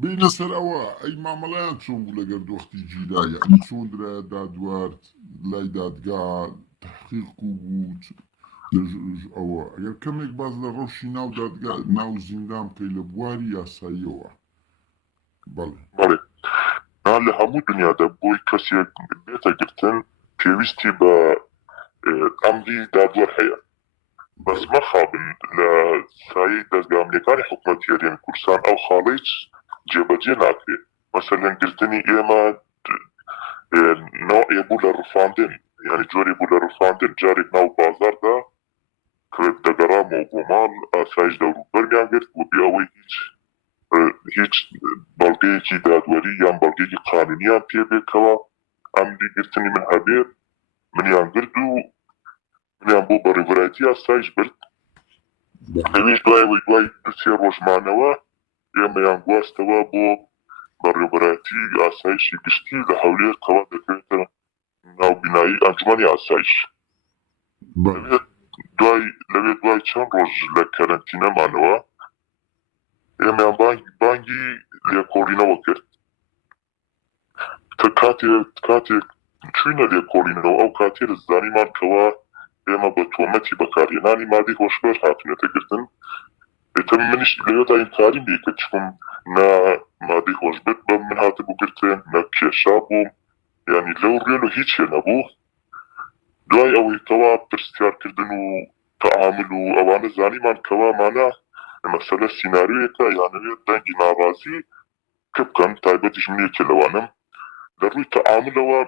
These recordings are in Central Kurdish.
بینە سەر ئەوە ئەی مامەڵەیان چۆن بوو لەگەر دۆختی جیلا یعنی چۆن درایە دادوارد لای دادگا تحقیق و بوو ئەوە ئەگەر کەمێک باز لە ڕەوشی ناو دادگا ناو زیندان بکەی لە بواری یاساییەوە بەڵێ بەڵێ لە هەموو دنیادا بۆی کەسێک بێتە گرتن پێویستی بە ئەمری دادوەر هەیە بەس مەخابن لە سایەی دەستگاملەکانی حکوومەتی هەرێمی کوردستان ئەو خاڵەی جێبەجێ ناکرێت مەسەلەن گرتنی ئێمە نوعێ بوو لە ڕوفاندن یعنی جۆری بوو لە ڕوفاندن جارێک ناو بازاردا کە دەگەڕامەوە بۆ ماڵ ئاسایش دەوروبەرمیان گرت و بێ ئەوەی هیچ بەڵگەیەکی دادوەری یان بەڵگەیەکی قانونیان پێبێتەوە ئەمری گرتنی من هەبێت منیان گرت و منیان بۆ بەڕێوەبەرایەتی ئاسایش برد ئەویش دوای سێ ڕۆژمانەوە ئێمەیان گواستەوە بۆ بەڕێوەبەرایەتی ئاسایشی گشتی لە هەولێر کەوا دەکرێتە ناو بینایی ئەنجومەنی ئاسایش لەوێ دوای چەند ڕۆژ لە کەرەنتینەمانەوە ئێمەیان بانگی لێکۆڵینەوە کرد کاتێک چوینە لێکۆڵینەوە ئەو کاتێ دەزانیمان کەوا ئێمە بە تۆمەتی بەکارهێنانی مادەی هۆشبەر هاتوونەتەگرتن ئێتر منیش لەوێدا ئینکاریم لێ کە چوم نە مادەی هۆشبەر بە من هاتبوو گرتن نە کێشا بووم یعنی لەو ڕێن و هیچ نەبوو دوای ئەوەی کەوا پرسیارکردن و تەعامل و ئەوانە زانیمان کەوامانە مەسەلە سیناریۆیەکە یانەوێت دەنگی ناڕازی کە بکەن تایبەتیش من یەکێ لەوانم لە ڕووی تەعاملەوە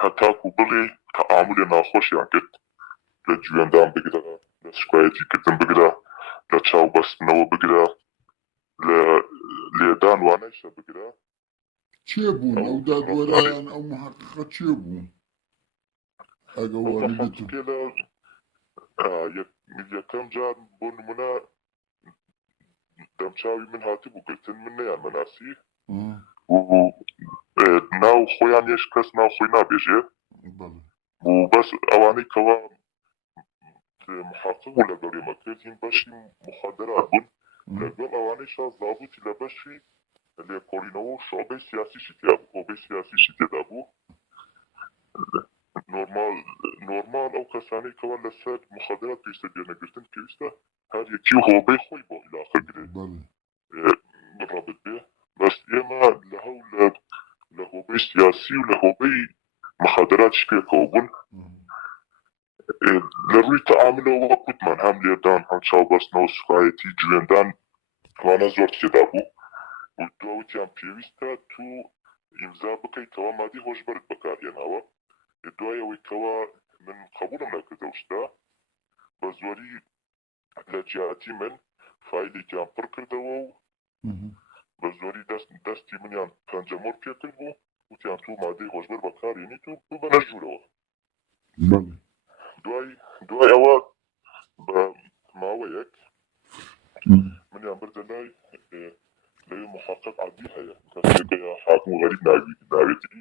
هەتاکو بڵێ تەعاملێ ناخۆشیان کرد لە جوێندان بگرە لە شکایەتیکردن بگرە لە چاوبەستنەوە بگرە لە لێدان وانەیشە بگرە چێ بوون ئەو دادوەرایان ئەو محققە چێ بوون ئەگە یەکەم جار بۆ نمونە دەمچاوی من هاتبوو گرتن من نەیان مەناسی ناو خۆیان یەش کەس ناو خۆی نابێژێ و بەس ئەوانەی کەوا محقق و لەگەڵ ئێمە کردین بەشی مخادرات بوون لەگەڵ ئەوانەی شاز دابووتی لە بەشی لێکۆڵینەوە و شعبەی سیاسیشی تێدا بوو کۆبەی سیاسیشی تێدا بوو نۆرمال ئەو کەسانەی کەوا لەسەر مخادرات پێویستە دێنەگرتن پێویستە هەر یەکی هۆبەی خۆی بۆ علاقە گرێت ڕابط بێ بەس ئێمە لە هەو لە هۆبەی سیاسی و لە هۆبەی مخادراتش پێکەوە بوون لە ڕووی تەعاملەوە وەکوتمان هەم لێدان هەم چاوبەستنەوە سوکایەتی جوێندان وانە زۆر تێدا بوو و دووەتیان پێویستە تو ئیمزا بکەیتەوە مادی هۆشبەرت بەکارهێناوە دوای ئەوەی کەوا من قبولم نەکردە شتا بە زۆری لە جیاتی من فایلێکیان پڕ کردەوە و بە زۆری دەستی منیان پەنجەمۆر پێکرد بوو وتیان تو مادەی هۆشبەر بەکارهێنیت و ببەنە ژوورەوە دوای ئەوە بە ماوەیەک منیان بردە لای لەوێ محقق عەبدی هەیە کەسێکە حاکم غەریب ناوێتی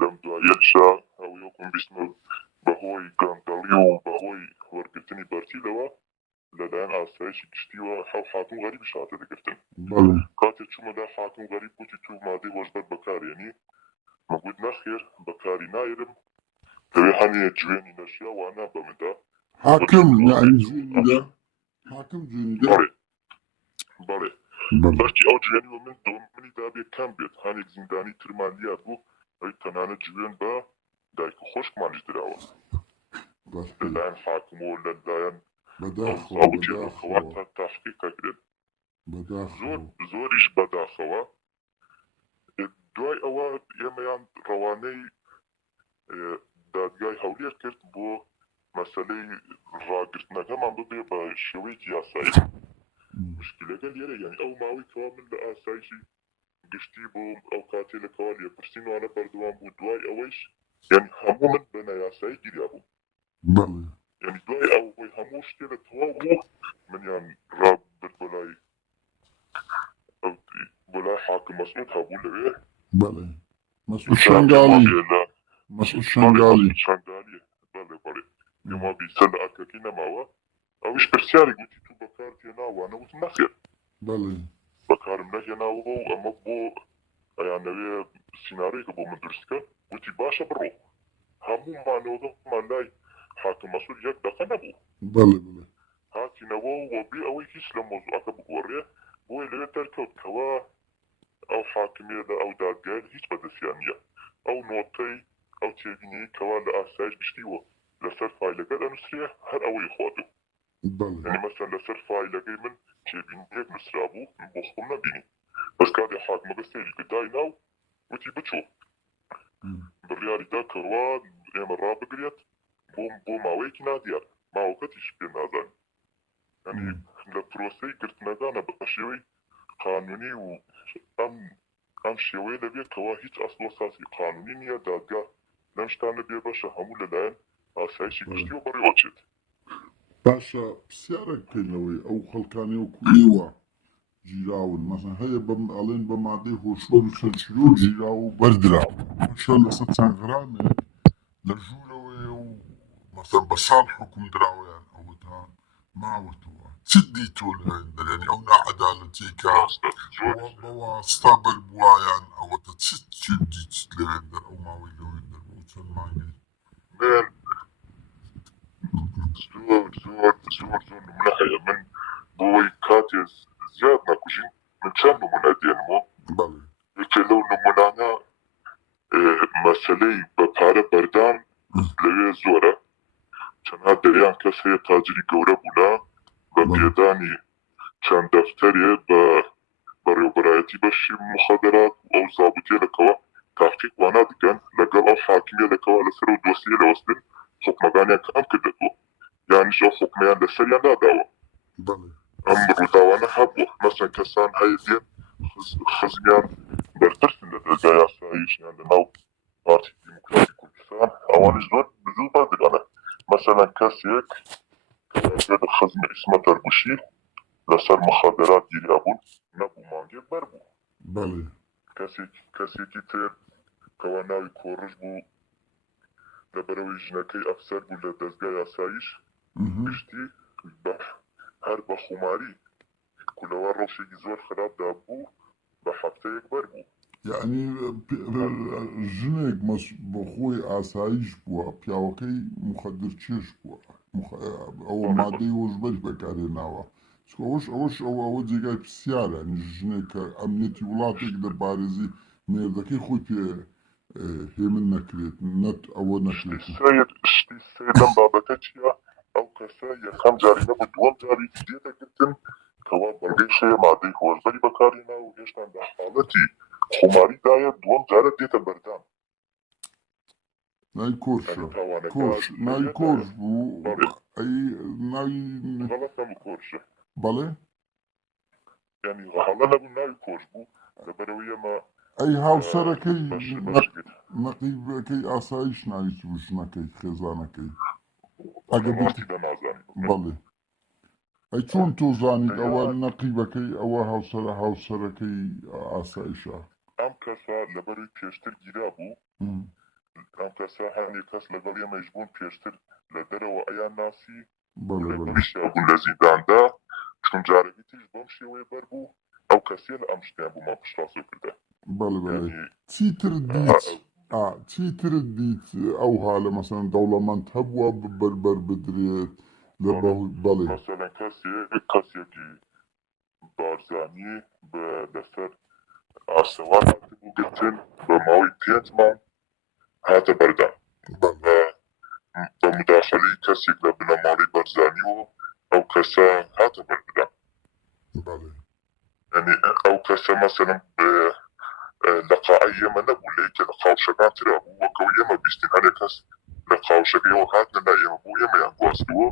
لەم دوایەتشا ئەوەی وەکم بیستمە بەهۆی گەندەڵی و بەهۆی وەرگرتنی بەرتیلەوە لەلایەن ئاسایشی گشتیوە حاکم غەریبیش هاتە دەگرتن کاتێک چوومە لای حاکم غەریب گوتی تو مادەی هۆشبەر بەکارهێنی من گوت نەخێر بەکاری نایرم دەوێ هەنێ جوێنی نەشیا وانە بە مندا حاکم یعنی جوێنیدا حاکم جوێنیدا بەڵێ بەشی ئەو جوێنی و من منی دابێت کەم بێت هەنێک زیندانی ترمانیا بوو ئەوی تەنانەت جوێن بە دایک و خۆشکمانیش دراوە لەلایەن حاکمەوە لەلایەن خەوان تا تحقیق ئەکرێت زۆریش بەداخەوە دوای ئەوە ئێمەیان ڕەوانەی دادگای هەولێر کرد بۆ مەسەلەی ڕاگرتنەکەمان ببێ بە شێوەیەکی یاسایی مشکلەکە لێرە یعنی ئەو ماوەی کەوا من لە ئاسایشی گشتی بۆ ئەو کاتێ لەکەوا لێپرسین وانە بەردەوام بوو دوای ئەوەیش یعنی هەموو من بە نایاسایی گیریا بوو یعنی دوای ئەوەی هەموو شتێ لە تەواو بوو منیان ڕابرد بەلای حاکم مەسعود هەبوو لەوێ مەسعود شەنگاڵی بەڵێ ئێمە بیسە لە ئەرکەکەی نەماوە ئەویش پرسیاری گوتی تو بەکار تێناوانە وتم نەخێر بەکارم نەهێنا هێناوەوە و ئەمە بۆ ئەیانەوێ سینارەیەکە بۆ من دروست کرد وتی باشە بڕۆ هەموومانەوەمان لای حاکم مەسوول یەک دەقە نەبوو بەڵێ بڵێ هاتینەوە و بێ ئەوەی هیچ لە مۆزوعەکە بگۆڕێ بۆی لەوێ دەرکەوت کەوا ئەو حاکمێدا ئەو دادگای هیچ بەدەستیان نییە ئەو نۆتەی ئەو تێبینی کەوا لە ئاسایش گشتیوە لەسەر فایلەکە دەنووسرێ هەر ئەوەی خۆتو بەڵێ یعنی مەسەن لەسەر فایلەکەی من تێبینیەک نووسرا بوو من بۆ خۆم نەبینی بەس کاتێ حاکمەکە سێری کە دای ناو وتی بچوو بڕیاریدا کەڕوا ئێمە ڕابگرێت بۆ ماوەیەکی نادیار ماوەکەتیش پێ نازان ینی لە پرۆسەی گرتنەکانە بە شێوەی قانونی و ئەم شێوەیە دەبێت کەوا هیچ ئەسڵ ساسی قانونی نییە دادگا لەم شتانە بێ بەشە هەموو لەلایەن ئاسایشی گشتی و بەڕێوەچێت باشە پرسیارە بکەینەوەی ئەو خەڵکانی و کوێوە گیراون مەسەن هەیە ئەڵێن بە مادەی هۆشوەر و سەرچیرۆ گیراوە و بەردراوە شە لەسەر چەند غرامێک لە ژوورەوەیە و مەسەن بە ساڵ حکوم دراوەیان ئەوەتان ماوەتەوە چت دیتۆ لەوێندە ینی ئەو ناعەدالەتێکە بە واستا بەربوایان ئەوەتە چت دیت لەوێندەر ئەو ماوەی لەوێندەر بۆ چەند مانگی زۆر نمونە هەیە من بۆی کاتێ زیاد نەکوژین من چەند نمونە دێنمەوە بەڵێ یەکێ لەو نمونانە مەسەلەی بە پارە بەردان لەوێ زۆرە چەندها دەریان کەس هەیە تاجری گەورە بوونا بە پێدانی چەند دەفتەرێ بە بەڕێوەبەرایەتی بەشی مخەدەرات و ئەو زابوتێنەکەوە تاقیق وانا دەکەن لەگەڵ ئەو حاکمیەکەوە لەسەر و دۆسیە لەوەستن حکمەکانیان کەم کردەوە یانیش ئەو حکمیان لەسەریان داداوە بەڵێ ئەم ڕووداوانە هەبووە مەسەن کەسان هەیە دێن خزمیان بەرترسن لە دەرگای ئاسایشیان لەناو پارتی دیموکراتی کوردستان ئەوانش زۆر بزوو بەردگانە مەسەلەن کەسێک کە خزمی ئیسمەت دەرگوشی لەسەر مخەدەرات گیریابوون نەبوو مانگێک بەربوو بەڵێ کەسێکی تر کەوا ناوی کۆڕش بوو لەبەرەوەی ژنەکەی ئەفسەر بوو لە دەستگای ئاسایش گشتی هەر بە خۆماری کولەوە ڕەوشێکی زۆر خراپدا بوو بە هەفتەیەک بەربوو یعنی ژنێک بە خۆی ئاسایش بووە پیاوەکەی مخەدر چێش بووە ئەوە مادەی هۆشبەری بەکارهێناوە ئەوە جێگای پرسیارە ژنێک کە ئەمنیەتی وڵاتێک دەپارێزی مێردەکەی خۆی پێ هێمن نەکرێت نەت ئەوە نەکرێت شتی سێ لەم بابەتە چییە ئەو کەسە یەکەم جاری نەبوو دووەم جاری دێتەگرتن کەوا بەڵگەی شەیە مادەی هۆشبەری بەکارهێناوە و هێشتا لە حاڵەتی خۆماریدایە دووەم جارە دێتە بەردام نای کۆرشە نای کۆرش بوو غەڵەتە کۆرشە بەڵێ ینی هەڵە نەبوو ناوی کۆش بوو لەبەرەوەی ئەمە ئەی هاوسەرەکەی نەقیبەکەی ئاسایش ناوی ژنەکەی خێزانەکەی ئەگە بڵێ ئەی چۆن تۆ زانیت ئەوە نەقیبەکەی ئەوە هاوسەرەکەی ئاسایشە ئەم کەسە لەبەروی پێشتر گیرا بوو ئەم کەسە هەندێک کەس لەگەڵ ئێمەش بوون پێشتر لە دەرەوە ئەیان ناسی بوون لە زینداندا چون جارێکی تیش بەم شێوەیە بەربوو ئەو کەسێ لە ئەم شتیان بوومان پشتڕاستۆ کردە بەڵێ چیتر دیت ئەو حالە مەسەن دەوڵەمەند هەبووە بەربەر بدرێت لە بەڵێ مەسەلەن کەسێکی بارزانی لەسەر ئاسەوان هاتبوو گرتن بە ماوەی 5 مانگ هاتە بەردام بە مداخەلەی کەسێک لە بنەماڵەی بەرزانیەوە ئەو کەسە هاتە بەردام ینی ئەو کەسە مەسەلەن لە قاعەی ئێمە نەبوو لەیکە لە قاوشەکان ترا بوو وەکەو ئێمە بیستین هەرێک کەس لە قاوشەکەیەوە هاتنە لای ئێمە بوو ئێمەیان گواستووە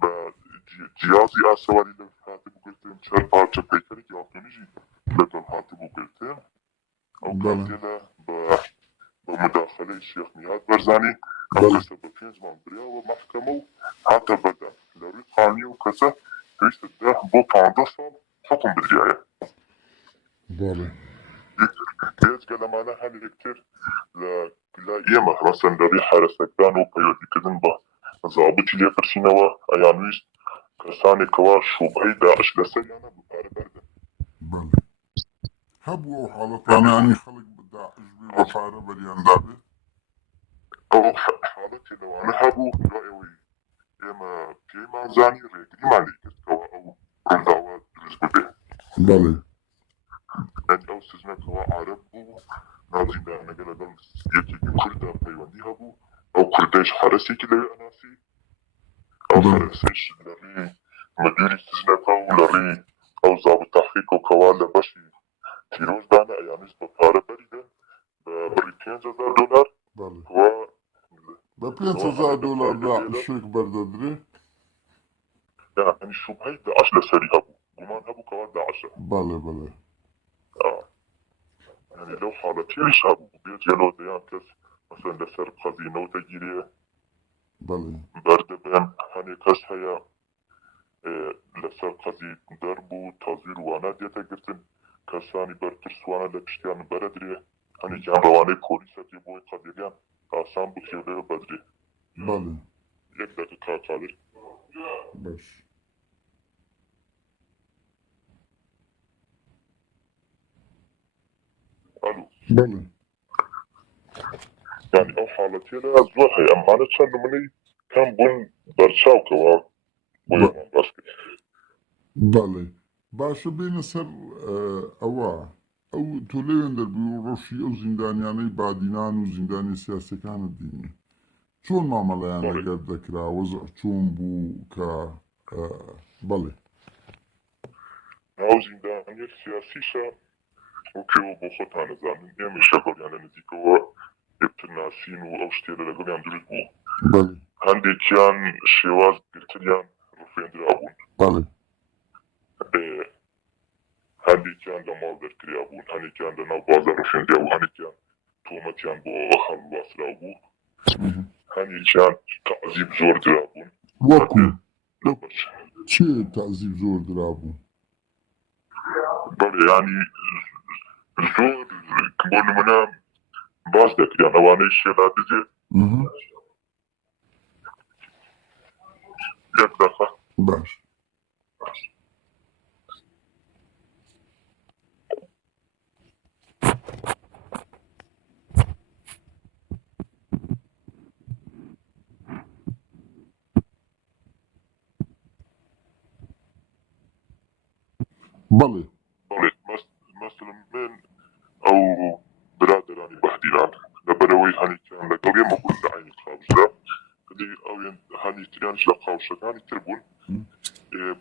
بە جیازی ئاسەواری لە هاتبوو گرتن چەند پارچە پەیکەرێکی ئاڵتۆنیژی لەگەڵ هاتبوو گرتن ئەو کاتێنە بە مداخەلەی شێخ میهاد بەرزانی ئەو کەسە بە 5 مانگ بریاوە مەحکەمە و هاتە بەردام لە ڕووی قانونی و کەسە پێویستە 10 بۆ 15 ساڵ حکم بدرایە هێچکە لەمانە هەندێکتر لە ئێمە مەسەن لەڕووی حارەسەکان و پەیوەندیکردن بە زابطی لێپرسینەوە ئەیان ویست کەسانێکەوە شوبهەی داعش لەسەریانە بپارە بەردن هەبوو ئەو حاڵەتانانی خەڵک داعش بێ بە پارە بەریاندا بێت ئەو حاڵەتی لەوانە هەبوو دوایەوەی ئێمە پێمانزانی ڕێگریمان لێ کردەوە ئەو ڕووداوە دروست ببێ بەڵێ ئەو سزنەکەەوە عارەب بوو نازیندانەگە لەگەڵ یەکێکی کووردا پەیوەندی هەبوو ئەو کوردەیش حرەسێکی لەوێ ئەناسی ئەو حرەسەیش لەڕێ مدیری سزنەکە و لەڕێ ئەو زابط تحقیق و کەوا لە بەشی تیرۆزدانە ئەیانست بە پارە بەریدەن بە بڕی $5,000 بەڵێ و بە $5,000 داعشێک بەردەدرێ یعنی شوبهەی داعش لەسەری هەبوو گومان هەبوو کەوا داعشە بەڵێ بەڵێ يعني لو حالتين شابو بيت يلو ديان كس مثلا لسر قضينو تجيري بەڵێ بردبن هني كس هيا لسر قضي دربو تازير وانا ديتا قرتن كساني برترس وانا لبشتيان بردري هني كان رواني بوليسة يبوي قضيان آسان بخيولي بدري بەڵێ يك دقيقة قادر باش الو بەڵێ يعني او حالتين زور هي اما انا چند مني كان بون برشاو كوا بس بەڵێ باشە بینە سەر ئەوە ئەو تۆ لەوێن دەربی و ڕۆژی ئەو زیندانیانەی بادینان و زیندانی سیاسەکانت دینی چۆن مامەڵەیان لەگەر دەکرا وەزع چۆن بوو کە بەڵێ او زنداني سياسيشا وكيو بو خطانة زانن ايمي شغل يعني نزيكوا ابتناسين و او شتير لقل يعني دروس بو بەڵێ هندي كان شواز قرتليان رفين درابون بەڵێ هندي كان لمال دركريابون هندي كان لنا بازار رفين درابون هندي كان تومتيان بو خل واسرابو هندي كان تعذيب زور درابون وەکو لبش چێ تەعزیب زۆر درابوو بله يعني زور كبون منا باز دكريان اواني الشيلات دي يك دقة باش بەڵێ بله مثلا من او برادراني بحديران لبروي هاني كان لقوية مقول لعيني خابزة اللي او هاني تريانش لقاوشة هاني تربون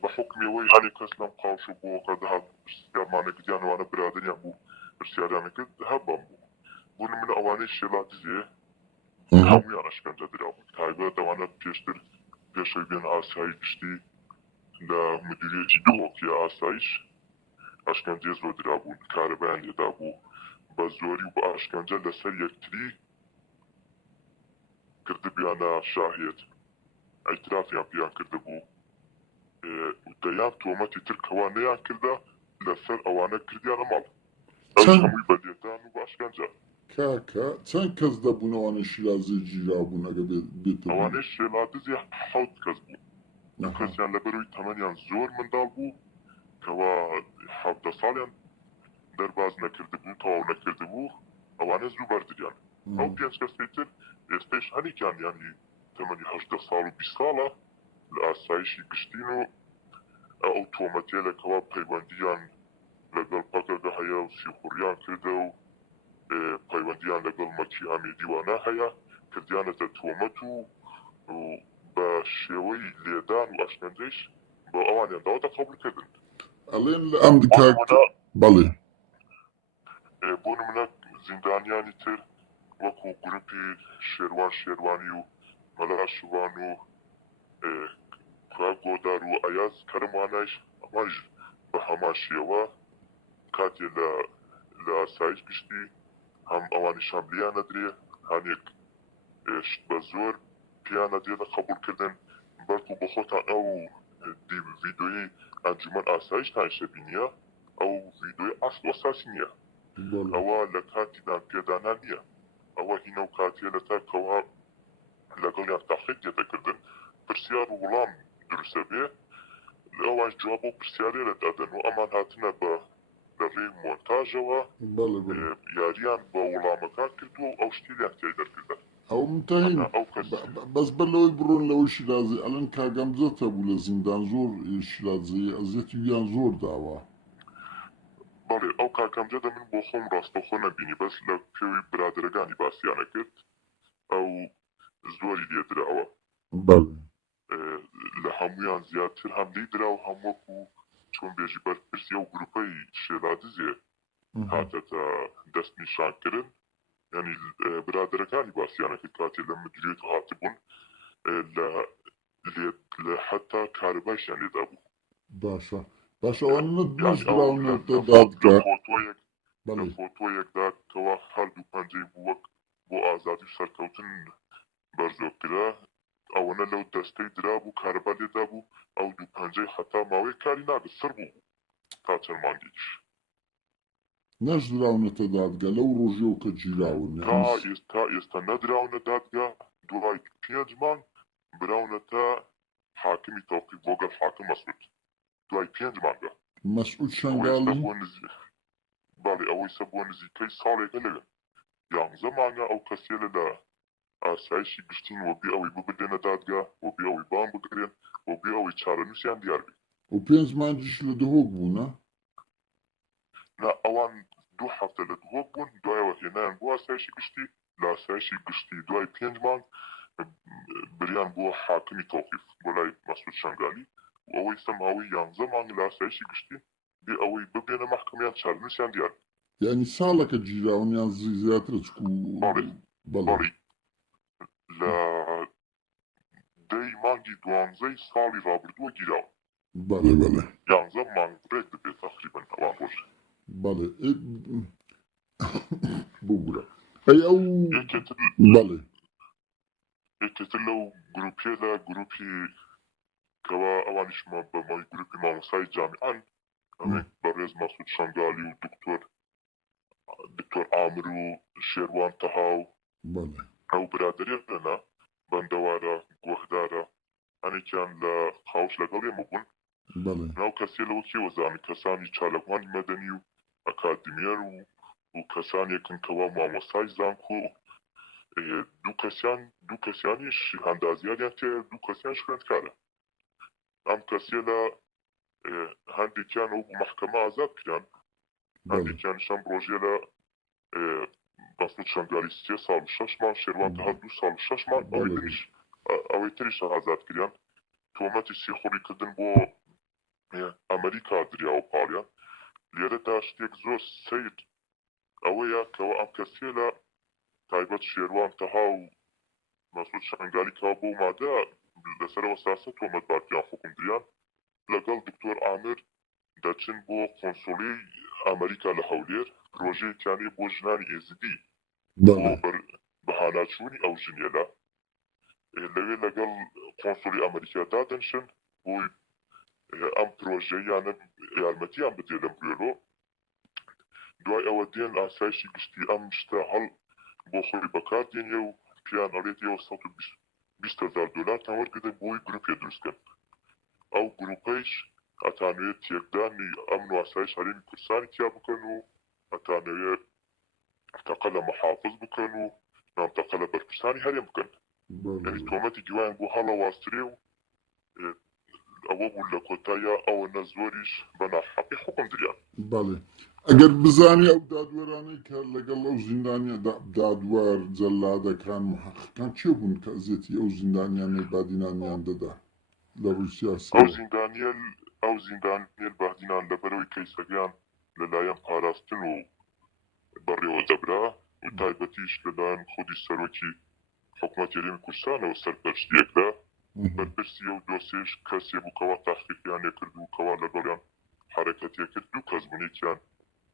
بحكمي وي هاني كسلم قاوشو بو قد هاد برسيار ماني كديان وانا برادر يابو برسيار يعني كد هبام بو بون من اواني الشيلات زي همو يعني اشكان جدر ابو تايبا دوانا بيشتر بيشوي بين آساي بشتي لمديريتي دوك يا آسايش اشكنجه زۆر درابوون کارەبایان لێدا بوو بە زۆری و بە ئاشکەنجە لەسەر یەکتری کردبیانە شاهێت ئەیترافیان پێیان کردبوو دەیان تۆمەتی تر کەوا نەیان کردە لەسەر ئەوانە کردیانە ماڵ ئەوش هەمووی بە لێدان و بە ئاشکەنجە کاکە چەند کەس دەبوونەوەنە شیرازی گیرابوون ئەگە بێتەوە ئەوانەی شێلادزی 7 کەس بوو کەسیان لەبەرەوەی تەمەنیان زۆر منداڵ بوو کەوا 17 ساڵیان دەرباز نەکردبوو تەواو نەکردبوو ئەوانە زوو بەردریان ئەو 5 کەسی تر ئێستش هەریکیان یانی تەمەنی 18 ساڵ و 20 ساڵە لە ئاسایشی گشتین و ئەو تۆمەتێ لەکەوا پەیوەندیان لەگەڵ پەکەگە هەیە و سیخوڕیان کردە و پەیوەندیان لەگەڵ مەکی ئامێدیوانە هەیە کردیانەتە تۆمەت و بە شێوەی لێدان و ئەشکەنجەیش بۆ ئەوانیان داوەتە قبولکردن ئەڵێن لە ئەم بەڵێ بۆ نمونە زیندانیانی تر وەکو گروپی شێروانی و مەلا شوان و گۆدار و ئەیاز کەرمانایش ئەماش بە هەمان شێوە کاتێ لە ئاسایش گشتی هەم ئەوانی شاملیان نەدرێ هەنێک بە زۆر پیان نەدرێ لە قبولکردن بەڵکو بە خۆتان ئەو ڤیدۆیی ئەنجومەن ئاسایشتان شەبینیە ئەو ڤیدۆی ئەسڵ ئەساسی نییە ئەوە لە کاتی دانپێدانان نییە ئەوە هینە و کاتێ لە تاکەوە لەگەڵیان تاقیق دێتەکردن پرسیار و وەڵام دروستە بێ ئەوانش جواب بۆ پرسیارێ لە دادەن و ئەمان هاتنە بە لە ڕێی مۆنتاژەوە بەڵێ بەڵێ یاریان بە وەڵامەکان کردووە و ئەو شتیان تێ دەرکردە ئەو متەهین ئەو کەس بەس بەلەوەی بڕۆن لەوەی شیرازی ئەلەن کاگەمزەت هەبوو لە زیندان زۆر شیرازی ئەزیەتی ویان زۆر داوە بەڵێ ئەو کاکەمجەدە من بۆ خۆم ڕاستەخۆ نەبینی بەس لە پێوی برادرەکانی باسییانە کرد ئەو زۆری لێدراوە بەڵێ لە هەمویان زیاتر هەمدەی درا و هەمووەکو چۆن بێژی بەرپرسی ئەو گروپەی شێلادزێ هاتەتە دەست نیشانکردن ینی برادرەکانی باسییانەکە کاتێ لە مدرێت هاتبوون لە حتا کارەباشیان لێدا بوو باشە باشە ئەوانە دروستراونەتە دادگا لە فۆتۆیەکدا کەوا هەردوو پەنجەی بووەک بۆ ئازادی و سەرکەوتن بەرزۆکرا ئەوەنە لەو دەستەی درا بوو کارەبا لێدا بوو ئەو دوو پەنجەی حتا ماوەی کاری ناگە سەر بوو تا چەند مانگێکیش نەژراونەتە دادگا لەو ڕۆژێەوە کە گیراون تا ئێستا نەدراونە دادگا دوای 5 مانگ براونەتە حاکمی تەوقیف بۆ گەل حاکم مەسعود دوای 5 مانگە مەسعود شەنگاڵی باڵێ ئەوەی سە بۆ نزیکەی ساڵێکە لەوێن 11 مانگە ئەو کەسێلە لە ئاسایشی گشتین وەبێ ئەوەی ببدێنە دادگا وەبێ ئەوەی بان بگرێن وەبێ ئەوەی چارەنووسیان دیار بێت و 5 مانجیش لە دهۆک بوونە نا ئەوان 2 هەفتە لە دهۆک بوون دوایەوە هێنایان بۆ ئاسایشی گشتی لە ئاسایشی گشتی دوای 5 مانگ بریان بۆ حاکمی تەوقیف بۆ لای مەسعود شەنگالی و ئەوەی سەماوی 11 مانگ لە ئاسایشی گشتی بێ ئەوەی ببێنە مەحکەمیان چارەنووسیان دیار یعنی ساڵەکە گیراونیان زیاترە چکو بەڵێ لە دەی مانگی 12 ساڵی ڕابردووە گیراوە بەڵێ بەڵێ 11 مانگ ڕێک دەبێت تقریبا ئەوان ڕۆژ بەڵێ بگورە ئەی ئەو بەڵێ یەکێتر لەو گروپێ لە گروپی کەوا ئەوانیشمە بە مای گروپی مامۆسای جامیعان ئەمێک بەڕێز مەسعود شەنگالی و دکتۆر ئامر و شێروان تەهاو بەڵێ ئەو برادەرێنە بەندەوارە گۆهدارە هەنێکیان لە قاوش لەگەڵ ئێمە بوون بەڵێ ناو کەسێ لەوە کێوەزانی کەسانی چالەکوانی مەدەنی و ئەکادمیەر و کەسانێکن کەوا مامۆسای زانکۆ دوو کەسیانیش هەندازیانیان تێ دوو کەسیان خوێندکارە ئەم کەسێ لە هەندێکیان ئەو مەحکەمە ئازاد کران هەندێکیانشان ڕۆژێ لە مەسعود شەنگالی 3 ساڵ و 6 مانگ شێروان تەها 2 ساڵ و 6 مانگ ئەوەی تریش ئازاد کریان تۆمەتی سێخۆریکردن بۆ ئەمریکا دریاوە پاڵیان لێرەدا شتێک زۆر سەیر ئەوەیە کەەوە ئەم کەسێ لە تایبەت شێروان تەها و مەسعود شەنگالی کەوا بۆ مادە لەسەرەوە ساسە تۆمەتبارکیان حکومدریان لەگەڵ دکتۆر ئامر دەچن بۆ قۆنسۆڵی ئەمریکا لە هەولێر پرۆژەیەکیانی بۆ ژنانی ئێزیدی بۆ بەهاناچوونی ئەو ژنێلە لەوێ لەگەڵ قۆنسۆڵی ئەمریکادا دەنشن بۆی ئەم پرۆژەیانە یارمەتیان بدێ لەم بوێرۆ دوای ئەوە دێن ئاسایشی گشتی ئەم شتە هەڵ بۆ خۆی بەکار دێنێ و پیان ئەڵێت ئێوە $120,000 وەرگدە بۆی گروپێ دروستکەن ئەو گروپەیش ئەتانوێت تێکدانی ئەمن و ئاسایش هەرێمی کوردستانی تیا بکەن و ئەتانەوێت تەقە لە مەحافظ بکەن و نامتەقە لە بەرپرسانی هەرێم بکەن یعنی تۆمەتی دوایان بۆ هەڵەواسترێ و ئەوە بوو لە کۆتایە ئەوەنە زۆریش بە ناحەقی حکم دریان بەڵێ ئەگەر بزانی ئەو دادوەرانەی کە لەگەڵ ئەو زیندانیا دادوەر جەلادەکان محەققەکان چێ بوون کە ئەزیەتی ئەو زیندانیانەی بادینانیان دەدا لە رووسیا ئەو زیندانیل بادینان لەبەرەوەی کەیسەکەیان لەلایەن پاراستن و بەڕێوە دەبرا و تایبەتیش لەلایەن خودی سەرۆکی حکوومەتی هەرێمی کوردستانەوە سەرپەرشتیەکدا بەرپرسی ئەو دۆسێش کەسێ بوو کەوا تاحقیقیان کرد و کەوا لەگەڵیان حرەکەتێ کرد دوو کەس بوون یەکیان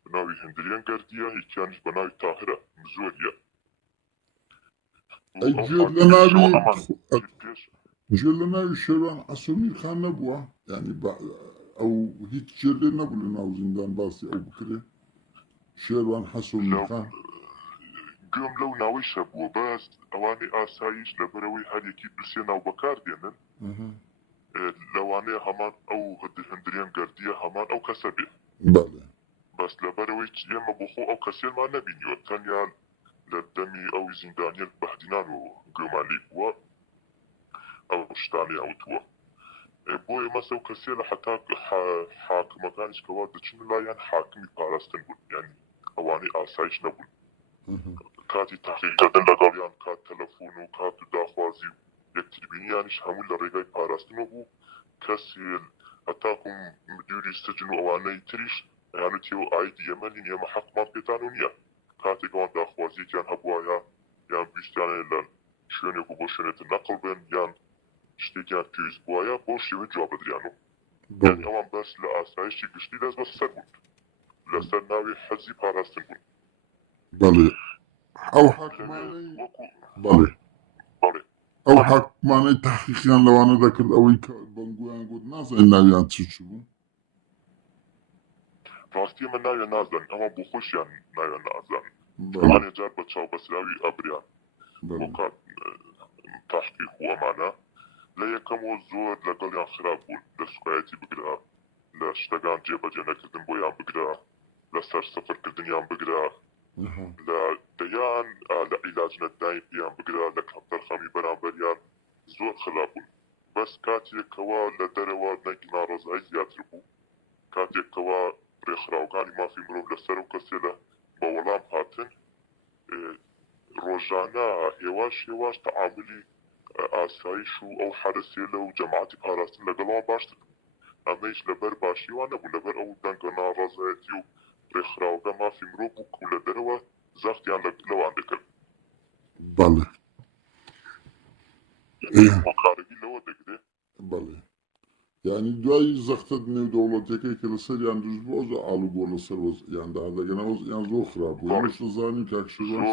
بەناوی هەندریان گەردیە یەکیانش بەناوی تاهرە زۆریە گوێ لە ناوی شێروان عەسوومی خان نەبووە یعنی ئەو هیچ جێ لێ نەبوو لە ناو زیندان باسی ئەو بکرێ شێروان حەسوومی خان گوێم لەو ناوەیشە بووە بەس ئەوانەی ئاسایش لەبەرەوەی هەرێکی دوسێ ناو بەکار دێنن لەوانەیە هەمان ئەو هەندریان گەردیە هەمان ئەو کەسە بێ بەڵێ بەس لەبەرەوەی ئێمە بۆخۆ ئەو کەسێمان نەبینیوە تەنیان لە دەمی ئەو زیندانیەت بەهدینان و گوێمان لێ بووە ئەو شتانەی ئەوتووە بۆ ئێمە ئەو کەسێ لە حتا حاکمەکانیش کەوا دەچن لایەن حاکمی پاراستن بوون یعنی ئەوانەی ئاسایش نەبوون کاتی تحقیقکردن لەگەڵیان کات تەلەفۆن و کات و داخوازی و یەکتربینیانیش هەموو لە ڕێگای پاراستنەوە بوو کەسی هەتاکوم مدیری سجن و ئەوانەی تریش یانوتیەوە ئایدی ئێمەنین ئێمە حەقمان پێتان و نییە کاتێک ئەوان داخوازیەکیان هەبووە یان ویستیانە لە شوێنێک و بۆ شوێنێتر نەقڵ بێن یان شتێکیان پێویست بووایە بۆ شێوەی جواب بدرێنەوە یعنی ئەوان بەس لە ئاسایشی گشتی دەست بەسەر بوون لەسەر ناوی حەزی پاراستن بوون بەڵێ ئەو حاکمانەی بەڵێ بەڵێ ئەو حاکمانەی تحقیقیان لەوانە دەکرد ئەوەی بەنگویان گوت نازانین ناویان چ بوو ڕاستی ئەمە ناویان نازانن ئەوە بۆ خۆشیان ناویان نازانن ئەمانێ جار بە چاو بەسراوی ئەبریان بۆ کات تحقیق و ئەمانە لە یەکەمەوە زۆر لەگەڵیان خراپ بوون لە سوکایەتی بگرا لە شتەکان جێبەجێ نەکردن بۆیان بگرا لەسەر سەفەرکردنیان بگرا لە دەیان لە عیلاج نەدانی پێیان بگرا لە کەمتەرخەمی بەرامبەریان زۆر خراپ بوون بەس کاتێکەوە لە دەرەوە نەنگی ناڕۆزایی زیاتر بوو کاتێکەوە ڕێکخراوەکانی مافی مرۆڤ لەسەر و کەسێ لە بە وەڵام هاتن ڕۆژانە هێواش تەعاملی ئاسایش و ئەو حرەسێلە و جەماعەتی پاراستن لەگەڵەوە باشتر ئەمەیش لەبەر باشیوان نەبوو لەبەر ئەو دەنگە ناڕازایەتی و ڕێکخراوەکە مافی مرۆڤ بوو و لە دەرەوە زەختیان لەوان دەکرد بەڵێ کارەگی لەوە دەگرێت بەڵێ یعنی دوای زەختت نێو دەوڵەتەکەی کە لەسەریان دروست بووە زۆر ئاڵو بووە لەسەر یاندا دەگەنەوە یان زۆر خراپ بوو زانی کاکشێوان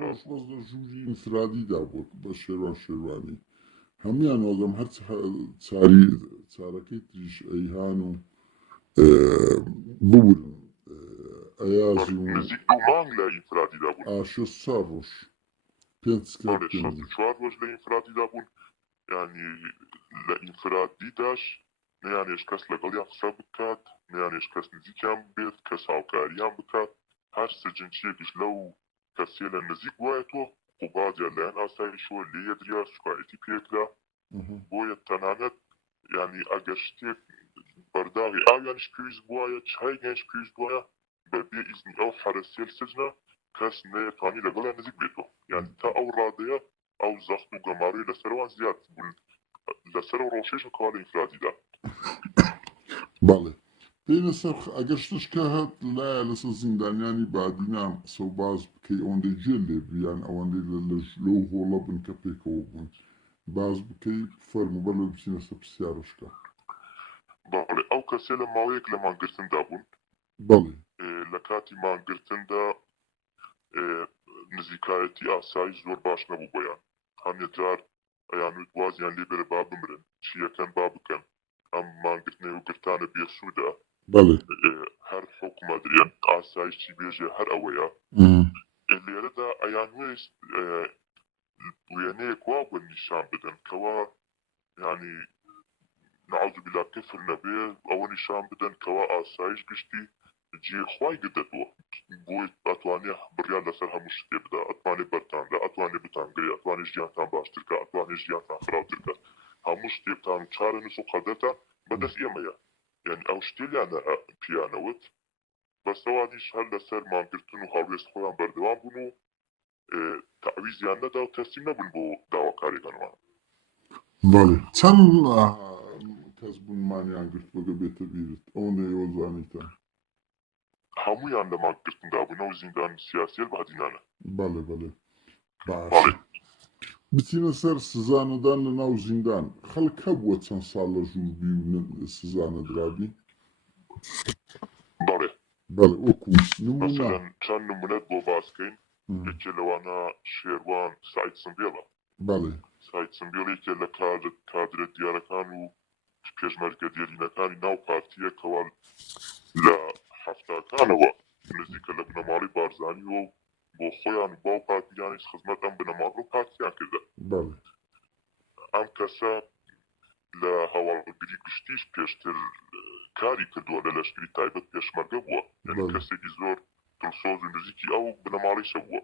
ڕۆژ لە ژووری ئینفرادیدا بوو بە شێوان شێوانی هەمویان وەزم هەر چارەکەی تریش ئەیهان و ببوورن ئەیازی و مانگ لە ئینفرادیدا بوون ئاشە سا ڕۆژ پێنج چوار ڕۆژ لە ئینفرادیدا بوون ینی لە ئینفرادیداش نەیانێش کەس لەگەڵیان قسە بکات نەیانێش کەس نزیکیان بێت کەس هاوکاریان بکات هەر سجنچیەکیش لەو کەسێ لە نزیک وایەتەوە قوبادیان لایەن ئاسایشەوە لێ یەدریا سوکایەتی پێکرا بۆیە تەنانەت ینی ئەگەر شتێک بەرداغی ئاویانش پێویست بووایە چایگەنج پێویست بووایە بەبێ ئیزنی ئەو حرەسێل سجنە کەس نەیەتوانی لەگەڵیان نزیک بێتەوە یعنی تا ئەو ڕادەیە ئەو زەخت و گەماڕی لەسەرەوان زیاد بوون لەسەر و ڕۆژێشە کەوا لە ئینفرادیدا بەڵێ پێینە سەر ئەگەر شتشکە هەت لایە لەسەر زیندانیانی بادینام سەوباز بکەی ئەوەندەی جێل لێ بیان ئەوەندەی لەو هۆڵە بن کە پێکەوە بوون باز بکەی فەرمو بەر لە بچینە سەر پرسیارشکە بەڵێ ئەو کەسێ لە ماوەیەک لە مانگرتندا بوون بەڵێ لە کاتی مانگرتندا نزیکایەتی ئاسایی زۆر باش نەبوو بۆیان هەمیە جار ئەیانوت وازیان لێبێرە با بمرن چیەکەن با بکەن ئەم مانگرتنەوە و گرتانە بێسوودا بەڵێ هەر حکومە درێن ئاسایشی بێژێ هەر ئەوەیە لێرەدا ئەیانوێست وێنەیەک وا بە نیشان بدەن کەوا ینی نعوذ بالله کفر نەبێ ئەوە نیشان بدەن کەوا ئاسایش گشتی جێخوای گدەتەوە بۆی ئەتوانێ بڕیان لەسەر هەموو شتێ بدا ئەتوانێ بەرتاندا ئەتوانێ بتانگرێ ئەتوانێ ژیانتان باشترکە ئەتوانێ ژیانتان خراپترکە هەموو شتێکتان چارە نووس و قەدەتە بەدەست ئێمەیە یعنی ئەو شتێلیانە پیانەوت بەسەوادیش هەر لەسەر مانگرتن و هەڵوێست خۆیان بەردەوام بوون و تەعویزیان نەدا و تەسلیم نەبوون بۆ داواکاریەکانەوە بەڵێ چەند کەس بوونمانیان گرت بۆگە بێتە بیرت ئەوەندەی ئەوە زانیتە هەمویان لە مانگرتندا بوون ئەو زیندان سیاسیل بەهدینانە بەڵێ بەڵێ باش بچینە سەر سزانەدان لە ناو زیندان خەڵک هەبووە چەند ساڵ لە ژووربی و سزانە درابی بەڵێ بەڵێ وەکو نمونە چەند نمونەت بۆ باسکەین یەکێ لەوانە شێروان سعید سمبێڵە بەڵێ سعید سمبێڵ یەکێ لە کادرە دیارەکان و پێشمەرگە دێرینەکانی ناو پارتیە کەوا لە هەفتاکانەوە نزیکە لە بنەماڵی بارزانیەوە بۆ خۆیان باو پارتیانیش خزمەت ئەم بنەماڵ و پارتیان کردە بەڵێ ئەم کەسە لە هەواڵگری گشتیش پێشتر کاری کردووە لە لەشکری تایبەت پێشمەرگە بووە یعنی بەڵێ. کەسێکی زۆر دڵسۆز و نزیکی ئەو بنەماڵیشە بووە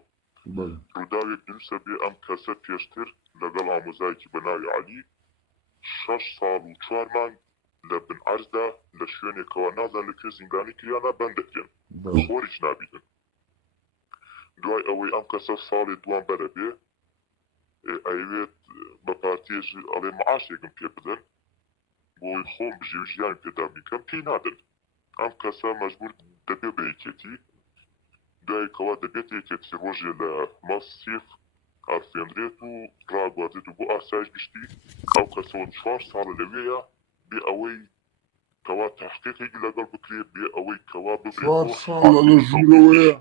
بەڵێ ڕووداوێک دروستە بێ ئەم کەسە پێشتر لەگەڵ ئامۆزایەکی بە ناوی عەلی 6 ساڵ و 4 مانگ لە بن عەرزدا لە شوێنێکەوە نازان لەکوێ زیندانی کریانە بەندەکرێن بەڵێ خۆریش نابیدن دوای ئەوەی ئەم کەسە ساڵی دوان بەرە بێ ئەیوێت بە پارتێژ ئەڵێ معاشێکم پێ بدەن بۆی خۆم بژێژیان پێدا بیکەم پێی نادن ئەم کەسە مەجبور دەبێ بە یەکێتی دوایکەوە دەبێت یەکێتی ڕۆژێ لە مەسیف ئارفێنرێت و ڕاگوازێت و بۆ ئاسایش گشتی ئەو کەسەوە 4 ساڵە لەوێیە بێ ئەوەی کەوا تحقیقێکی لەگەڵ بکرێت بێ ئەوەی کەوا ببرێت 4 ساڵە لە ژوورەوەیە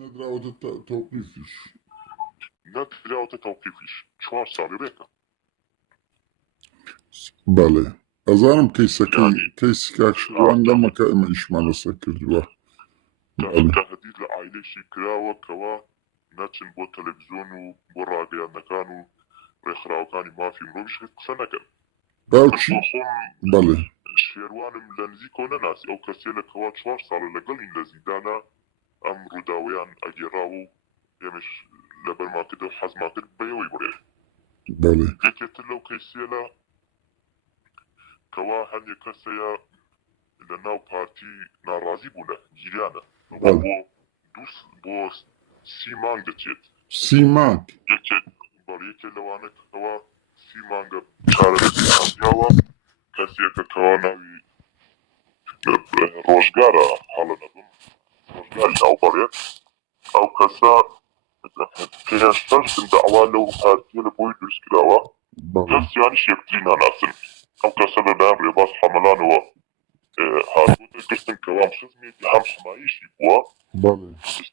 نەدراوەتە تەوقیفیش نەدراوەتە تەوقیفیش 4 ساڵی ڕێکە بەڵێ ئەزانم کەیسەکەی کەیسی کاکشوان لەمەکە ئەمە ئیشمان لەسەر کردووە کە هەدید لە ئایلێشی کراوە کەوا نەچن بۆ تەلەڤیزۆن و بۆ ڕاگەیاندەکان و ڕێکخراوەکانی مافی مرۆڤیش قسە نەکەن باوکی بەڵێ شێوانم لە نزیکۆ نەناسی ئەو کەسێ لەکەوا 4 ساڵە لەگەڵین لە زیندانە ئەم ڕووداوەیان ئەگێڕاوە و ئێمەش لەبەرمان کرد و حەزمان کرد بەیەوەی بڕێ بەڵێ یەکێتر لەو کەیسێلە کەوا هەندێک کەسەیە لە ناو پارتی ناڕازی بوونە گیریانە بۆ 30 مانگ دەچێت 30 مانگ یەکێ لەوانە کەوا 30 مانگە چارەیاوە کەسێکە کەوا ناوی ڕۆژگارە حاڵە نەبم ڕۆژگاری ناو بەڕێت ئەو کەسە پێشتر داوا لەو پارتیە لە بۆی دروست کراوە کەسیانی شێکتری ناناسن ئەو کەسە لەلایەن ڕێباز حەمەلانەوە هاتووتە گرتن کەوا خزمێکی هەم حمایشی بووە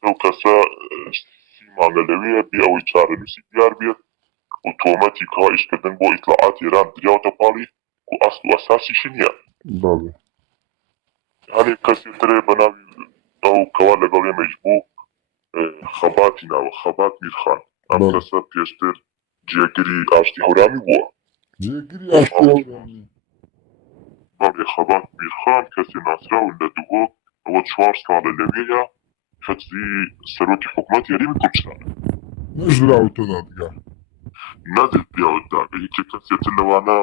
ئەو کەسە 30 مانگە لەوەیە بێ ئەوەی چارەنووسی دیار بێت و تۆمەتی کەوا ئیشکردن بۆ ئیتلاعات ئێران دراوەتە پاڵی و ئەسڵ و ئەساسیش نییە هەرێک کەسێترێ بە ناوی ئەو کەوا لەگەڵ ئێمەش بوو خەباتی ناوە خەبات میرخان ئەم کەسە پێشتر جێگیری ئاشتی هەورامی بووە جێگیری ئاشتی هەورامی بەڵێ خەبات میرخان کەسی ناسراون لە دووهۆک ئەوە 4 ساڵە لەوێیە حەجزی سەرۆکی حکومەت یاریمی کوردستانە نەژراوتە دادگا نەدەبیاوە داگە یەکێک کەسێتر لەوانە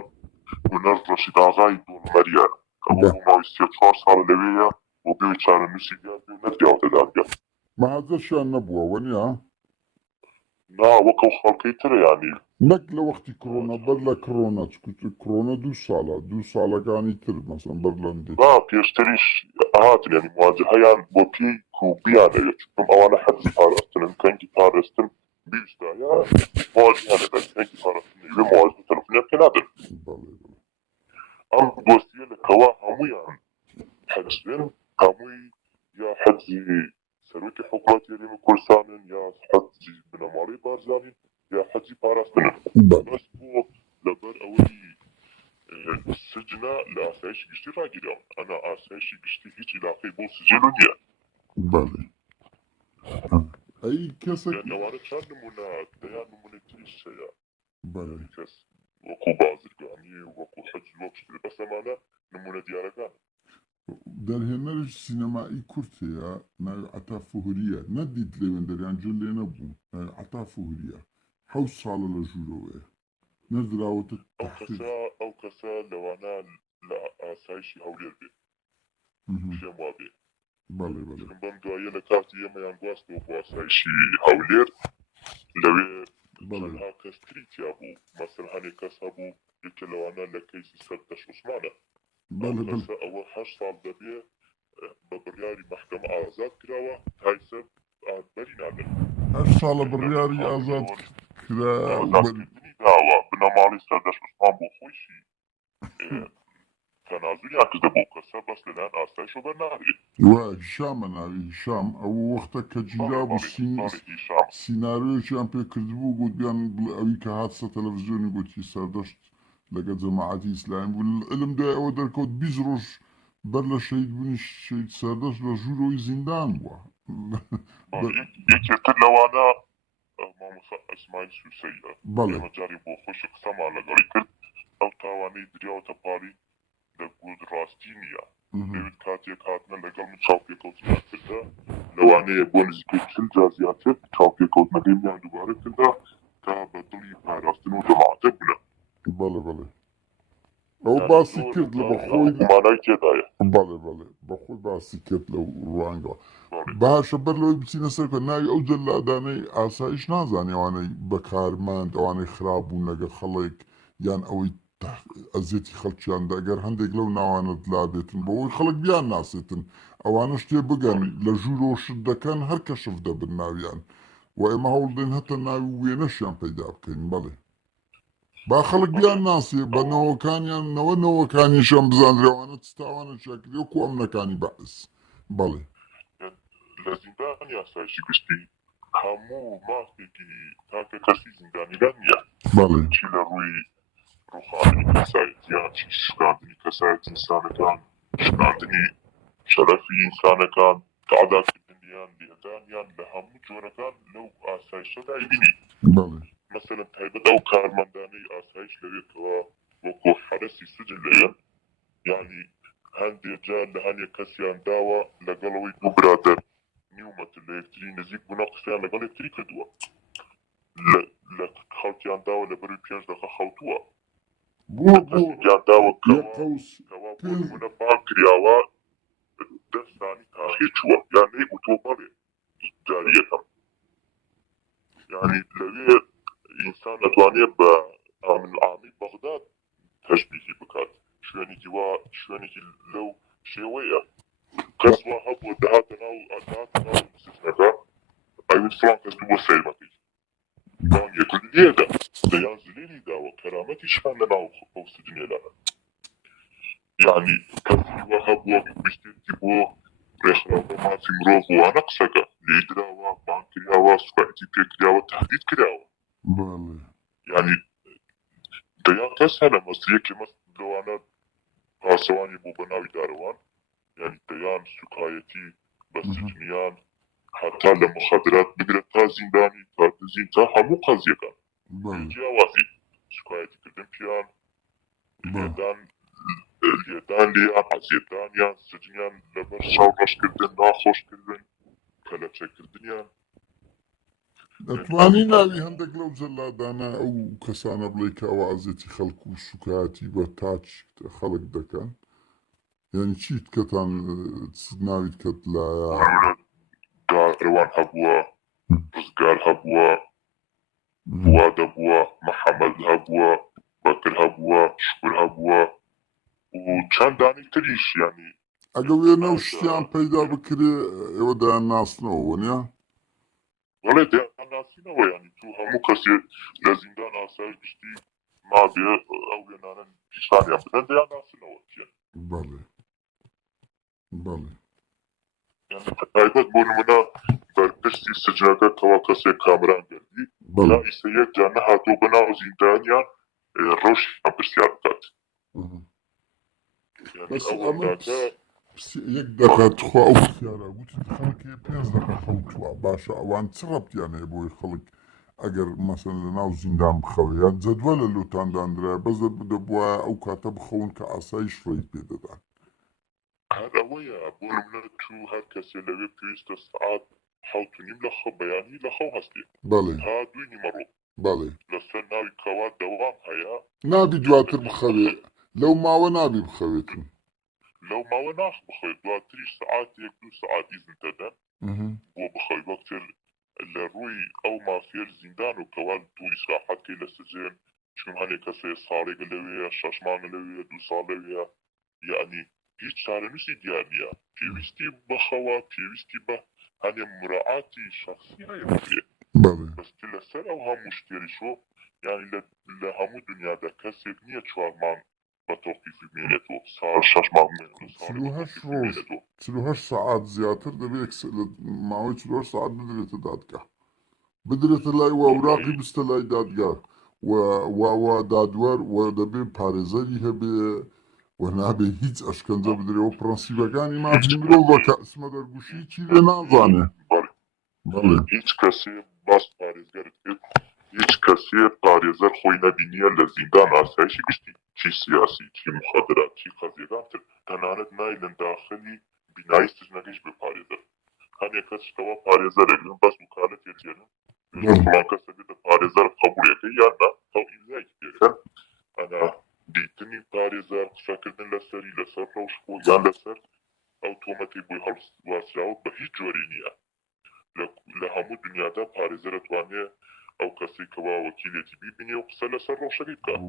هونەر ڕەشید ئاغای دۆڵمەریە ئەوە بۆ ماوەی 3-4 ساڵە لەوێیە بۆ بێ چارەنووسی دیار بێ نەدراوەتە دادگا مەحەزەشیان نەبووە وەنیا نا وەکەو خەڵکەی ترە یانی نەک لە وەختی کڕۆنا بەر لە کڕۆنا کڕۆنا 2 ساڵە 2 ساڵەکانی تر مەسەن بەر لەندێ پێشتریش هاتن ینی مواجهەیان بۆ پێی کوبیانەوێت چون ئەوانە حەزی پاراستنن کەنگی پاراستن بیستایە مواجهیانەکەن کەنگی پاراستن نەوێ مواجهە تەلەفۆنیان پێ نادن ئەم دۆستیە لەکەوا هەموویان حەجزن هەمووی یا حەجزی سەرۆکی حکومەت یاریمی کوردستانن یا حەجزی بنەماڵی بارزانین یا حەجزی پاراستنن بەس بۆ لەبەر ئەوەی سجنە لە ئاسایشی گشتی ڕاگیراون ئەنا ئاسایشی گشتی هیچ علاقەی بۆ سجێنو نییە بەڵێ ئەی کەسێک لەوانە چەند نمونە دەیان نمونەی تریش هەیە بەڵێ کەس وەکو بازرگانی وەکو حەجز وەک شتێ بەس ئەمانە نمونە دیارەکان دەرهێنەرش سینەمایی کورت هەیە ناوی عەتا فوهریە نەدیت لەوێندەریان جۆ لێ نەبوو عەتا فوهریە 7 ساڵە لە ژوورەوەیە نەدراوەتە ئەو کەسە لەوانە لە ئاسایشی هەولێر بێت پێم وا بێ بەڵێ بەم دوایە لە کاتی ئێمەیان گواستەوە بۆ ئاسایشی هەولێر لەوێ ها کەستری تیا بوو مەسەل هەنێک کەس هەبوو یەکە لەوانە لە کەیسی سەردەش عوسمانە کەسە ئەوە 8 ساڵ دەبێ بە بڕیاری مەحکەمە ئازاد کراوە تایسە بەری نادن 8 ساڵە بڕیاری ئازاد داوە بنەماڵی سەردەش عوسمان بۆ خۆشی تەنازولیان کردە بۆ کەسە بەس لەلایەن ئاسایشەوە بەرناهێت هیشامە ناوی هیشام ئەو وەختە کە گیرا بوو سیناریۆیان پێکردبوو گوتیان ئەوی کە هاتسە تەلەڤیزیۆنی گوتی سەردەشت لەگە جەماعەتی ئیسلامی بوو علم دوای ئەوە دەرکەوت 20 ڕۆژ بەر لە شەید بوونی شەید سەردەشت لە ژوورەوەی زیندان بووە یەکێتر لەوانە مامۆستا ئەسماعیل سوسەیە بەڵێ جاری بۆ خۆشی قسەمان لەگەڵی کرد ئەو تاوانەی دراوەتە پاڵی دەگوت ڕاستی نییە دەوێت کاتێک هاتنە لەگەڵ من چاوپێکەوتنیان کردا لەوانەیە بۆ نزیکەی 40 جار زیاتر چاوپێکەوتنەکەیان دووبارە کردا تا بە دڵی پاراستن و جەماعەتە بوونە بەڵێ ئەو باسی کرد لە بەخۆی مانای تێدایە بەڵێ بەخۆی باسی کرد لەو ڕوانگەوە باشە بەر لەوەی بچینە سەر کە ناوی ئەو جەلادانەی ئاسایش نازانێ ئەوانەی بەکارمەند ئەوانەی خراپ بوون لەگە خەڵک یان ئەوەی ئەزیەتی خەڵکیاندا ئەگەر هەندێک لەو ناوانت لابێتن بەوەی خەڵک بیان ناسێتن ئەوانەش تێ بگەن لە ژوور و شت دەکەن هەر کەشف دەبن ناویان و ئێمە هەوڵ دەین هەتە ناوی وێنەشیان پەیدا بکەین بەڵێ با خەڵک بیان ناسێ بە نەوەکانیان نەوەکانیشان بزانراوانە چتاوانە چاکری وەکو ئەمنەکانی بەعس بەڵێ لە زیندان یاسایشی گشتی هەموو مافێکی تاکە کەسی زیندانیدان نییە بەڵێ چی لە ڕووی ڕوخاندنی کەسایەتیان چی شکاندنی کەسایەتی ئینسانەکان شکاندنی شەرەفی ئینسانەکان تەعاداکردنیان لێدانیان لە هەموو جۆرەکان لەو ئاسایشەدا بینی بەڵێ مثلا تایبەت ئەو کارمەندانەی ئاسایش لەوێتەوە وەکو حرەسی سجن لەیەن یعنی هەندێک جار لە هەندێک کەسیان داوە لەگەڵەوەی دوو برادەر نیومەتر لە یەکتری نزیک بوونا قسەیان لەگەڵ یەکتری کردووە لە خەڵکیان داوە لە بەروی پێنج دەقە خەوتووە کەسیان داوە کەوا بۆ نمونە بان کراوە دەستانی تاخیر چووە یان نەیگوتووە بەڵێ جاری یەکەم یعنی لەوێ ئینسان دەتوانێت بە ئامن عامی بەغداد تەشبیهی بکات شوێنێکی وا شوێنێکی لەو شێوەیە کەس وا هەبووە دەهاتە ناو سجنەکە ئەوێت فڵان کەس بووە سەیرمەکەی بانگێکرد لێدا دەیان زلێری داوە کەرامەتیشان لە ناو ئەو سجنێدانە یعنی کەسی وا هەبووە بشتێکی بۆ ڕێکخراوە ماچی مرۆڤ وانە قسەکە لێدراوە بانکراوە سوکایەتی پێکراوە تهدید کراوە یعنی دەیان کەس هەنە مەسیەکی مەست لەوانە پاسەوانی بوو بە ناوی دارەوان یعنی دەیان سوکایەتی بە سجنیان حتا لە مخدرات بگرێت تا زیندانی تا دزین تا هەموو قەزیەکان جیاوازی سوکایەتیکردن پیان لێدان لێیان حەزیێتدانیان سجنیان لەبەر شاوڕەشکردن ناخۆشکردن کەلەچەکردنیان دەتوانی ناوی هەندێک لەو جەلادانە ئەو کەسانە بڵێ کە ئەوازێتی خەڵکو و سوکایەتی بە تاچ خەڵک دەکەن یعنی چیت کەتان ناویت کەت لایە داڕەوان هەبووە ڕزگار هەبووە فواد هەبووە محەممەد هەبووە بەکر هەبووە شکر هەبووە و چەندانی تریش ینی ئەگە وێنە و شتیان پەیدا بکرێ ئێوە دایان ناسنەوە وەنیا وەڵێ دەیان ناسینەوە ینی تو هەموو کەسێک لە زیندان ئاسایش گشتی مابێ ئەو وێنانە پیشانیان بدەن دەیان ناسنەوە بەڵێ تایبەت بۆ نمونە بەرپشتی سجنەکە کەوا کەسێک کامران گەردی لا ئیسە یەک جا نەهاتۆ بەناو زیندانیان ڕۆژیان پرسیار بکات یەک دەقەت خوا ئەو پرسیارە گوتی خەڵکی 5 دقە خەوتووە باشە ئەوان چ ڕەبتیان هەیە بۆی خەڵک ئەگەر مەسەن لە ناو زیندان بخەوێ یان جەدوە لە لۆتاندانرایە بەزە بدەبووە ئەو کاتە بخەون کە ئاسایش ڕێی پێدەدان هەر ئەوەیە بۆ نمونە تو هەر کەسێ لەوێ پێویستە سعات 7:30 لە خەو بەیانی لە خەو هەستێ تا 2 نیمەڕۆ بەڵێ لەسەر ناوی کەوا دەوام هەیە نابی دواتر بخەوێ لەو ماوە نابی بخەوێتن لەو ماوە ناخ بخەوێت دواتریش سعات 1-2 سعات ئیزن دەدەن بۆ بخەوی وەکتر لە ڕووی ئەو مافێر زیندان و کەوا دوو ئیسراحەتکەی لە سجن چون هەنێک کەسێ ساڵێک لەوەیە 6 مانگ لەوەیە 2 ساڵ لەوەیە یعنی هیچ چارەنووسی دیار نییە پێویستی بەخەوە پێویستی بە هەنێ مراعاتی شخصی هەیە بکرێت بەستی لەسەر ئەو هەموو شتێریشۆ یعنی لە هەموو دنیادا کەسێک نییە 4 مانگ بە تۆقیفی بمێنێتەوە ساڵ 6 مانگ بمێنێتەوە 48 ساعات زیاتر دەبێت ماوەی 48 ساعت بدرێتە دادگا بدرێتە لای وەوراقی بستە لای دادگا و دادوەر و دەبێت پارێزەری هەبێ و نابێ هیچ ئەشکەنجە بدرێەوە پرەنسیبەکانی مافی مرۆڤ بە ئسمە دەرگوشی چی لێ نازانێ هیچ کەسێ باس پارێزگەرت کرد هیچ کەسێ پارێزەر خۆی نەبینیە لە زیندان ئاسایشی گشتی چی سیاسی چی مخدرات چی قضیەکان تر تەنانەت نای لە داخلی بینایی سژنەکەیش بپارێزە هەندێک کەسەوە پارێزەرێکن بەس وکالەت تێجێنن فڵان کەسە بێتە پارێزەر قبولەکەی یاننا ئەو ئیمزای پێکەن ئەنا دیتنی پارێزەر قسەکردن لەسەری لەسەر ڕەوشبوو یان لەسەر ئەو تۆمەتی بۆی هەڵواسراوە بە هیچ جۆری نییە لە هەموو دنیادا پارێزەر دەتوانێت ئەو کەسێک کەوا وەکیلێتی بیبینێ و قسە لەسەر ڕۆژەکەی بکات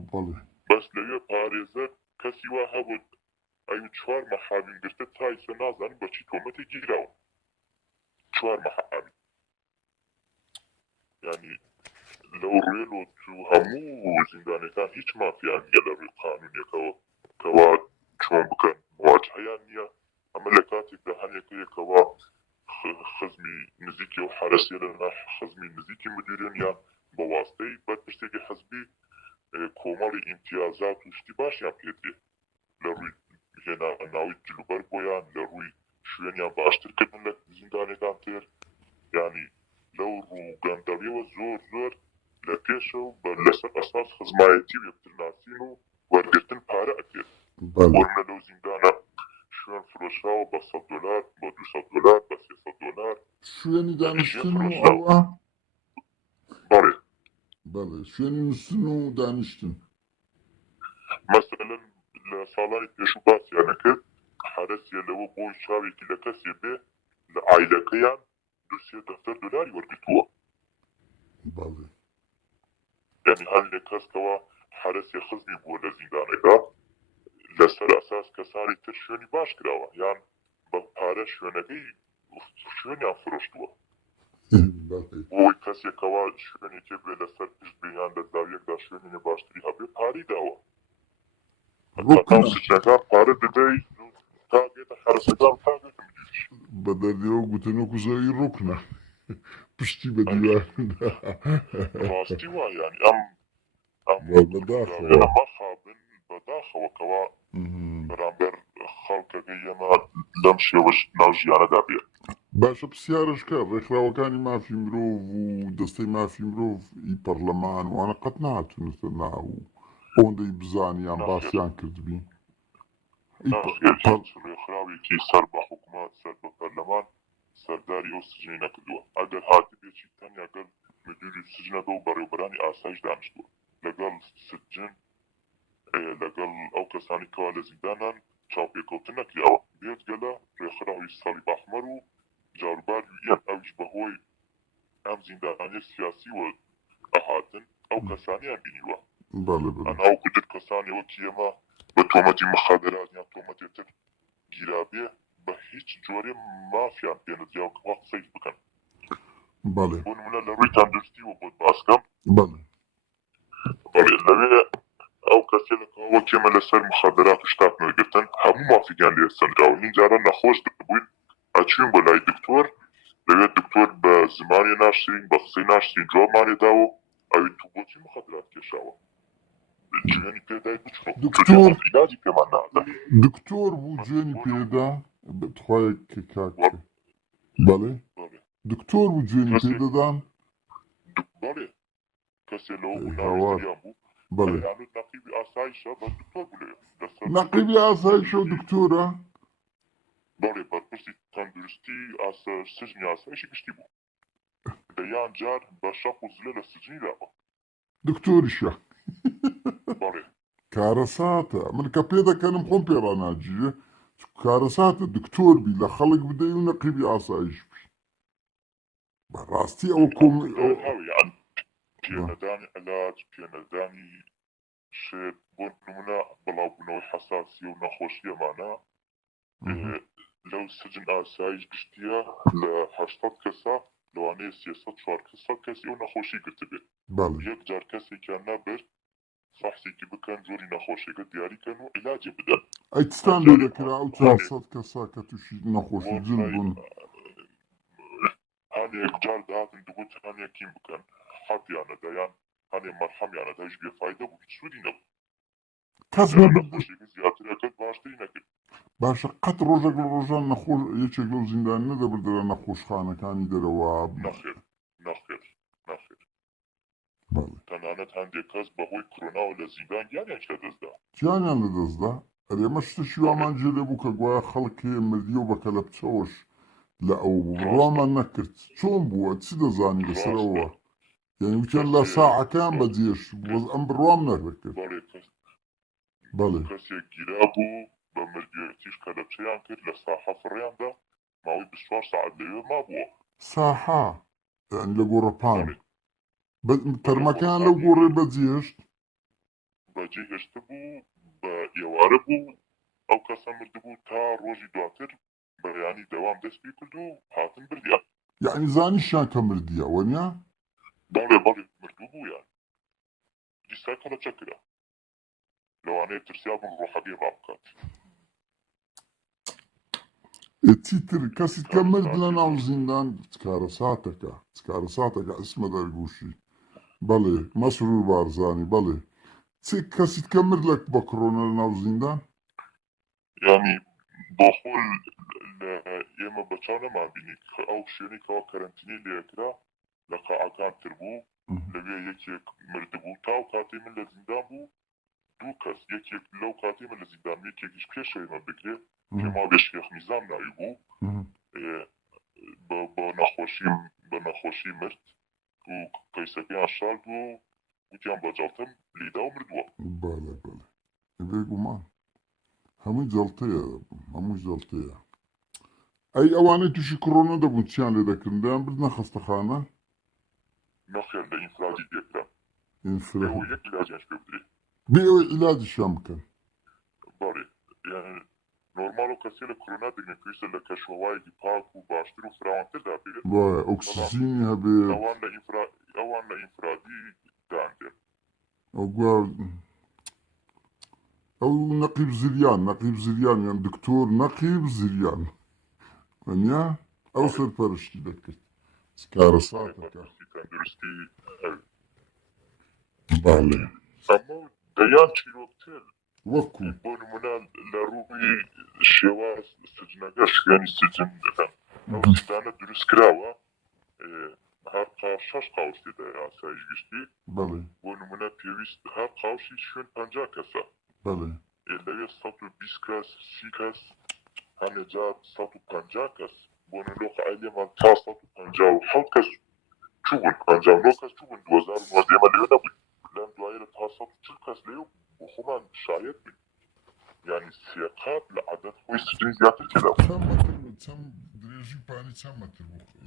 بەس لەوێ پارێزەر کەسی وا هەبوو ئەو 4 مەحاوین گرتە تایسە نازانم بەچی تۆمەتی گیراوە 4 مەحاوین ینی لەو ڕێلۆ تو هەموو زیندانەکان هیچ مافیان نییە لە ڕووی قانونیەکەوە کەوا چۆن بکەن مواجهەیان نییە ئەمە لە کاتێکدا هەنێکەیەکەوە خزمی نزیکی و حرەسیە لە خزمی نزیکی مدیرێن یان بە واستەی بەر پشتێکی حەزبی کۆمەڵی ئیمتیازات و شتی باشیان پێدرێ لە ڕووی هێنا ناوی جلوبەر بۆیان لە ڕووی شوێنیان باشترکردن لە زیندانەکان تر ینی لەو ڕوو گەندەڵیەوە زۆر لە پێشەوە لەسەر ئەساس خزمایەتی و یەکترناسین و وەرگرتن پارە ئەکرێت وەرنە لەو زیندانە شوێن فرۆشراوە بە $100 بە $200 بە $300 شوێنی دانیشتن و ئەوە بەڵێ شوێنی نووسن و دانیشتن مەسەلەن لە ساڵانی پێشوو باسییانە کرد حرەسیە لەوە بۆی چاوێکی لە کەسێ بێ لە ئایلەکەیان $200 وەرگرتووە یعنی هەندێک کەسکەوە حرەسی خزمی بووە لە زیندانەکە لەسەر ئەساس کەسانی تر شوێنی باش کراوە یان بە پارە شوێنەکەی شوێنیان فرۆشتووە بۆی کەسێکەوە شوێنێکێ بێ لەسەر پشت بێیان لە زاویەکدا شوێنی باشتری هەبێ پاری داوە سژنەکان پارە دەدەی تا بێتە حرەسەکان تا بێتە مدیریش بە دەردەوە گوتنەوەکو زەوی ڕوکنە پشتی بە دیواردا ڕاستی وایە ینی ئەم مەخابن بەداخەوەکەوە بەرامبەر خەڵکەکەی ئێمە لەم شێوەش ناو ژیانەدا بێ باشە پرسیارشکە ڕێکخراوەکانی مافی مرۆڤ و دەستەی مافی مرۆڤ ئی پەرلەمان وانە قەت نهاتونەتە ناو ئەوەندەی بزانیان باسییان کردبی ڕێکخراوێکی سەر بە حکومات سەر بە پەرلەمان سەرداری ئەو سجنی نەکردووە ئەگەر هاتی بێکی تەنیا گەل مدیری سجنەکە و بەڕێوەبەرانی ئاسایش دانیشتووە لەگەڵ سجن لەگەڵ ئەو کەسانی کەوا لە زیندانان چاوپێکەوتن نەکراوە بێت گەلە ڕێکخراوی سەلیب ئەحمەر و جاروبار یەن ئەویش بەهۆی ئەم زیندانانی سیاسی وە ئەهاتن ئەو کەسانیان بینیوە ئەناو کودر کەسانی وەکی ئێمە بە تۆمەتی مخادرات یان تۆمەتێ تر گیرابێ بە هیچ جۆرێ مافیان پێ نەدراوە کەوا قسەی بکەن بۆ نمونە لە ڕووی تەندروستیوە بۆت باسکەم لەوێ ئەو کەسێکەوە وەک ئێمە لەسەر مخادرات و شتات نەگرتن هەموو مافیگیان لێ سەنراوە اینجارە نەخۆش دەبووین ئەچوین بۆ لای دکتۆر لەوێ دکتۆر بە زمانی ناشرین بە قسەی ناشرین جوابمانێداوە ئەوی تو بۆچی مخادرات کێشاوە جوێنی پێدای دکتۆر عیلاجی پێمان نادا دکتۆر بوو جوێنی پێدا بەتخوایە کاکە بەڵێ دکتۆر بوو جوێنی پێدەدان بەڵێ کەسێ لەوە ناویان بوو بەڵێ نەقیبی ئاسایشە بە دکتۆر بولێ نەقیبی ئاسایشە دکتۆرە بەڵێ بەرپرسی تەندروستی سژنی ئاسایشی گشتی بوو دەیان جار بە شەق و زلە لە سجنی داوە دکتۆریشە بەڵێ کارە ساتە من کە پێ دەکەنم خۆم پێڕا ناگیرێ کارە ساتە دکتۆر بی لە خەڵک بدەی و نەقیبی ئاسایش بی بەڕاستی ئەو پێنەدانی علاج پێنەدانی شێت بۆ نمونە بڵاوبوونەوەی حەساسی و نەخۆشی ئەمانە لەو سجن ئاسایش گشتیە لە 80 کەسە لەوانەیە 300-400 کەسی ئەو نەخۆشی گرت بێت یەک جار کەسێکیان نەبرد فەحسێکی بکەن جۆری نەخۆشیەکە دیاریکەن و عیلاجی بدەن ئەیتستان لێ دەکرا ئەو 400 کەسا کە تووشی نەخۆشی جن بوون هەنێک جار داهاتن دوگوت هەنێکیم بکەن حەتیانەدا یان هەنێ مەرحەمیانەدا هیچ بێفایدە بوو هیچ سوودی نەبوو کەس نەخۆشیەکە زیاترەکەت باشتری نەکرد باشە قەت ڕۆژێک لە ڕۆژان نەخۆش یەکێک لەو زیندان نەدەبردرە نەخۆشخانەکانی دەرەوە نەخێر تەنانەت هەندێک کەس بەهۆی کۆرۆناوە لە زیندان گیانیان لەدەستدا چیانیان لەدەستدا ئەرێمە شتێکیوامان جێ لێ بوو کە گوایە خەڵکێ مردی و بەکە لە بچەوەش لە ئەو ڕۆمان نەکرد چۆن بووە چی دەزانی لەسەرەوە یعنی وتیان لە ساعەکان بەجێش ئەم بڕوام نەکرد بەڵێ کەسێک گیرا بوو بە مردوێتیش کە لە بچەیان کرد لە ساحە فڕیاندا ماوەی 24 ساعت لەوێ مابووە ساحە یعنی لە گۆڕەپان تەرمەکان لەو گۆڕێ بەجێشت بەجێ هێشتە بوو بە ئێوارە بوو ئەو کەسە مردبوو تا ڕۆژی دواتر بەیانی دەوام دەست پێ کرد و هاتن بردیان یعنی زانیشیان کە مردیە وەنیا بەڵێ مردوو بوو یان دیسا کە لە چەکرا لەوانەیە ترسیا بوون ڕۆحەبی ڕابکات چیتر کەسی کە مرد لە ناو زیندان چکارە ساتەکە ئەسمە دەرگوشی بەڵێ مەسرور بارزانی بەڵێ چ کەسیت کە مرد لە بە کڕۆنە لە ناو زیندان ینی بۆ خۆل ئێمە بەچاو نەمابینی ئەو شوێنێکەوە کەرەنتینی لێکرا لە قاعەکان تر بوو لەوێ یەکێک مردبوو تا و کاتێ من لە زیندان بوو دوو کەس یەکێک لەو کاتێ من لە زیندان یەکێکیش پێشەوەی بگرێ پێما بێ شێخ نیزام ناوی بوو بە نەخۆشی مرد و قەیسەکەیان شال بوو وتیان بەجاڵتەم لیدا و مردووە بەڵێ بێگومان هەمووی جەڵتەیە ئەی ئەوانەی تووشی کڕۆنە دەبوون چیان لێ دەکردن دەیان بردنە خەستەخانە نەخێر لە ئینفرادی دێکرا یەک عیلاجیانش پێ بدرێ بێ ئەوەی عیلاجیشیان بکەن بەڵێ نۆرمال و کەسێ لە کۆرۆنا دەگنە پێویستە لە کەشوهەوایەکی پاک و باشتر و فراوانتردا بێت وایە ئۆکسیجینی هەبێت ئەوان لە ئینفرادی داندێن ئەو نەقیب زریان یان دکتۆر نەقیب زریان وەنیا ئەو سەرپەرشتی دەکرد کارە ساتەکە تەندروستی باڵێ ئەمە دەیان چیرۆکتر وەکو بۆ نمونە لە ڕووی شێواز سجنەکە شوێنی سجن دەکەن ئەو سجانە دروست کراوە هەر قاو 6 قاوس تێدا ئاسایش گشتی بەڵێ بۆ نمونە پێویست هەر قاوشی شوێن 50 کەسە بەڵێ لەوێ 120 کەس 30 کەس هەمێجار 150 کەس بۆ نلۆخ عیلێمان تا 157 کەس چوون 59 کەس چوون 2009 ئێمە لەوێ نەبووین لەم دوایە لە تا 140 کەس لێو بۆ خۆمان شاید بووین یعنی سێقات لە عەدەد خۆی سجن زیاتر تێدا چەند درێژی پانی چەند مەتر بوو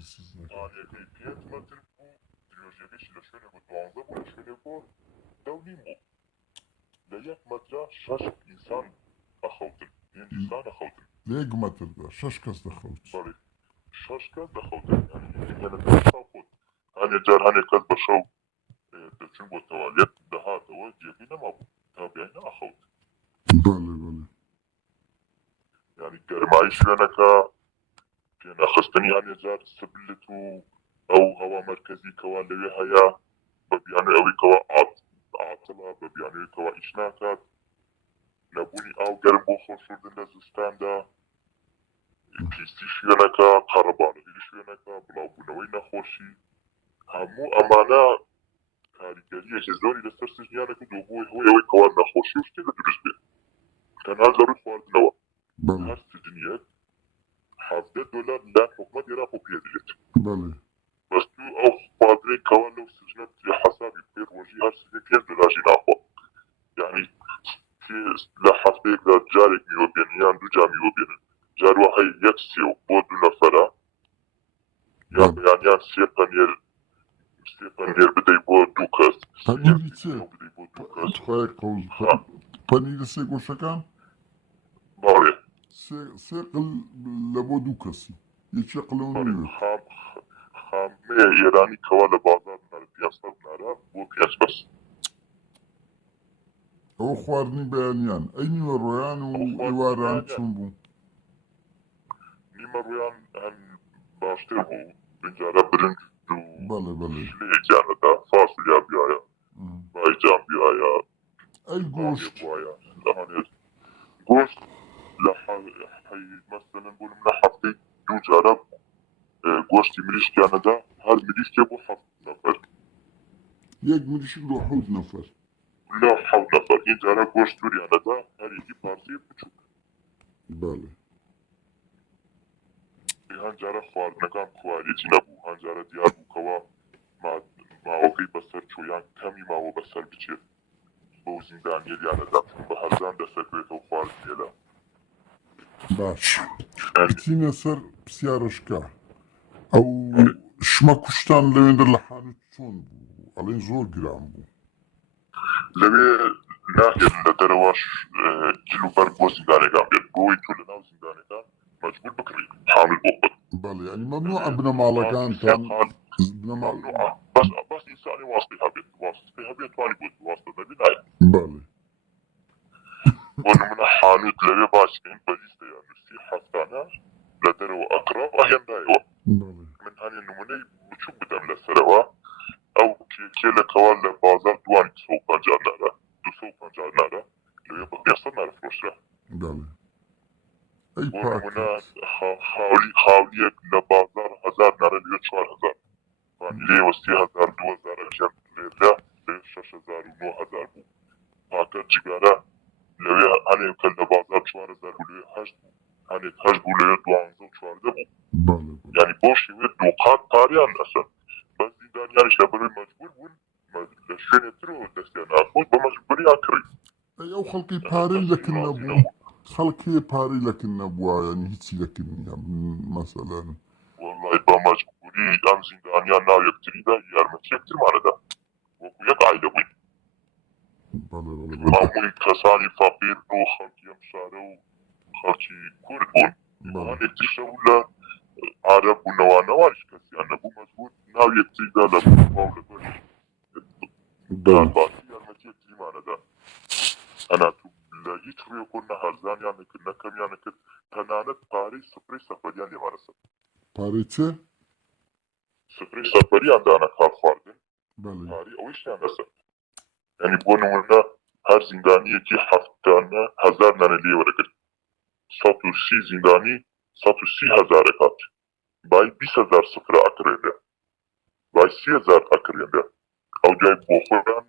پانیەکەی 5 مەتر بوو درێژیەکەیشی لە شوێنێک بۆ 12 بوو لە شوێنێک بۆ 2.5 بوو لە 1 مەترا 6 ئینسان ئەخەوتن ئینسان ئەخەوتن لە 1 مەتردا 6 کەس دەخەوت بەڵێ 6 کەس دەخەوتن هەنێجار هەنێک کەس بە شەو دەچون بۆ تەوالێت دەهاتەوە جێگەی نەمابوو تا بیان نەخەوت بەڵێ یعنی گەرمایی شوێنەکە پێنەخستنی هەنێجار سبلت و ئەو هەوا مەرکەزی کەوا لەوێ هەیە بە بیانەی ئەوەی کەوا عاتڵە بە بیانەوەی کەوا ئیش ناکات نەبوونی ئاو گەرم بۆ خۆشوردن لە زستاندا پیستی شوێنەکە قەڕەبانەری شوێنەکە بڵاوبوونەوەی نەخۆشی هەموو ئەمانە کاریگەریەکی زۆری لەسەر سژنیانەکە دۆ بۆی هۆی ئەوەی کەوا نەخۆشی و شتێکە دروست بێت تەنها لە ڕووی خواردنەوە هەر سجنیەک $17 لە حکومەت عێراق پێدرێت بەڵێ بەس تو ئەو خواردنەی کەوا لەو سجنەت لە حەسابی پێ ڕۆژی هەر سجن $5 ناخۆ یعنی لە هەفتەیەکدا جارێک میوە بێنن یان 2 جار میوە بێنن جاروا هەیە 1 سێو بۆ 2 نەفەرە یان 3 پەنیر بدەی بۆ 2 کەس پەنیری چێ پەنیرە سێ گۆشەکان باڵێ سێ قل لە بۆ 2 کەسی یەکێ قلەوە خامەیە ئێرانی کەوا لە بازار پیاسە بنارە بۆ 5 بەس ئەوە خواردنی بەیانیان ئەی نیوە ڕۆیان و ئێواران چۆن بوو نیمە ڕویان هەن باشتر بوو بنجارە برنج بەڵێ شلەیەکیانەدا فاسلیا بیایە بایجان بیایە ئەی گۆشت گۆشت لە مەسەلەن بۆ منە هەفتەی 2 جارە گۆشتی مریشکیانەدا هەر مریشکێ بۆ 7 نەفەر 1 مریشک بۆ 7 نەفەر لا حول نفر إنت أنا قوشتوري أنا دا هل يجي بارتي بچوك بله هنجارة خوار نقام خواريتي نبو هنجارة ديار بو كوا ما وقي بسر چويان كمي ما هو بسر بچير بو زنداني ليانا دا بهرزان دسر بيتو خوارد ليلا باش يعني بتينا سر بسيارشكا او شما كشتان لويندر لحانو چون بو علين زور گرام بو لبي ناهي لدرواش جلو برقو زنداني قام بيت بوي تو لناو زنداني قام مجبور بكري حامل بوقت بله يعني ممنوع ابن مالكان تان ابن مال ممنوع بس إنساني واسطي هبيت واسطي هبيت واني قلت واسطة نبي ناي بله ونمنا حانوت لبي باشين بجيستا يعني سي حسانا لدرو أقرب أهيان دايوا بله من هاني النموني بچوك بدم لسروا أو كي لكوال لبازار دواني سوقا جانارا دو سوقا جانارا لبي بقياسنا لفروشا بله اي ونمنا باكت خاوليك لبازار 1000 نارا لبي 4000 يعني ليه وستي 1000 2000 أجان ليه ليه 6000 و 9000 بو هاكا جيجارا لوی هنی کل بازار 4000 بوله 8 هنی 8 بوله 12 14 بو بله يعني بوش يوي دوقات طاريان اصلا بس زندان يعني شباب مجبور بون شنو ترو دستيان اخوت بمجبوري اكري اي او خلقي باري لكن نبو خلقي باري لكن نبو يعني هيتي لكن يعني مثلا والله بمجبوري ام زندان يعني نا يكتري دا يارمت يكتر معنا دا وكو يك عايدة بوي بله بله بله معمولي كساني فقير رو خلقي امسارو خلقي كل بون بله وهن يكتشفوا له عرب ونوانوارش كسي أنا بو مجبور ناو يكتري دا لبو باو لبرش بله باتي المتي يكتري معنا دا أنا تو لا يتري كنا هرزان يعني كنا كم يعني كت تنانت باري سفري سفريان اللي مارسة باري چه؟ سفري سفريان دا أنا كار خواردن بله باري أويش يعني نسا يعني بونمونا هر زنداني يجي حفتانا 1000 نانا ليه ورقل 130 زنداني 130,000 كات باي 20,000 سفرة أكريندا باي 30,000 أكريندا أو جاي بوخوران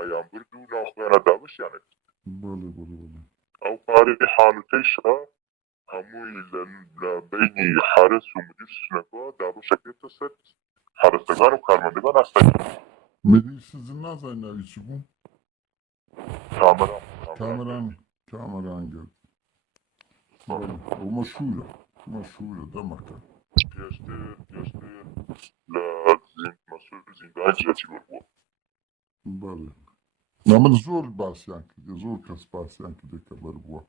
أيام بردو ناخوانا داوش يعني بله بله بله أو باري حانوتيشا هموي لبيني حارس ومدير سجنكوا دابو شكلتا ست حارستگان وكارمندگان هستن مدير sizin nazar نویسی بو؟ كاميرا كاميران قال بله ومشهورة ده مكان يشتر مسؤول زندان جاتي بربو بله نعمل زور باسيان كده زور كس باسيان كده كبر بوا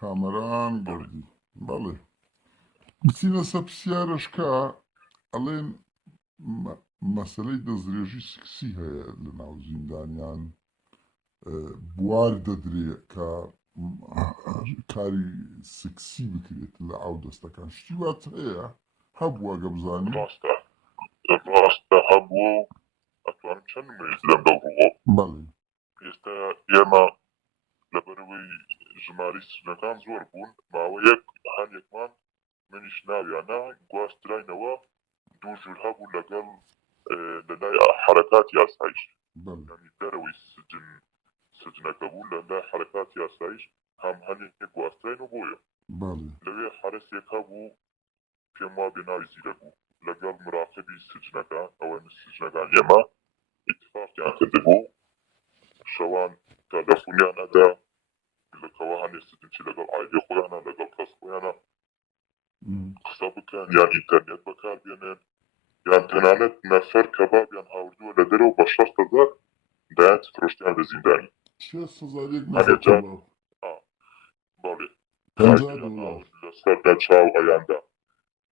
كاميران قردي بله بتينا سبسيارش كا ألين مسألة دزريجي سكسي هي لناو زندانيان بوار ددري كاري سكسي بكريت لعودة استكان شتيوات هي هبوا قبزاني راستا هبو أتوان چند ميزلم دورو بله يستا يما لبروي جماري سجنكان زور بون ماوە یەک هەر یەکمان منیش ناویانە گواستراینەوە دوو ژوور هەبوو لەگەڵ لەلای حرەکاتی ئاسایش بله یعنی دەرەوەی سجنەکە بوو لەلای حرەکاتی ئاسایش هەم هەنێک گواستراینەوە بۆیە بله لەوێ حرەسێک هەبوو پێم وا بێ ناوی زیرە بوو لەگەڵ مراقبی سجنەکە ئەوە سجنەکان ئێمە ئیتفاقیان کردبوو شەوان تەلەفۆنیان ئەدا لەکەوە هەنێستنچی لەگەڵ ئایدی خۆیانە لەگەڵ کەس خۆیانە قسە بکەن یان ئینتەرنێت بەکاربێنن یان تەنانەت نەفەر کەبابیان هاوردووە لە دەرەوە بە 6,000 دایان فرۆشتیان لە زیندانی چه سزایەک هەنێجار نەفەکەڵاو بەڵێ $50 لەسەر دەچاو ئەیاندا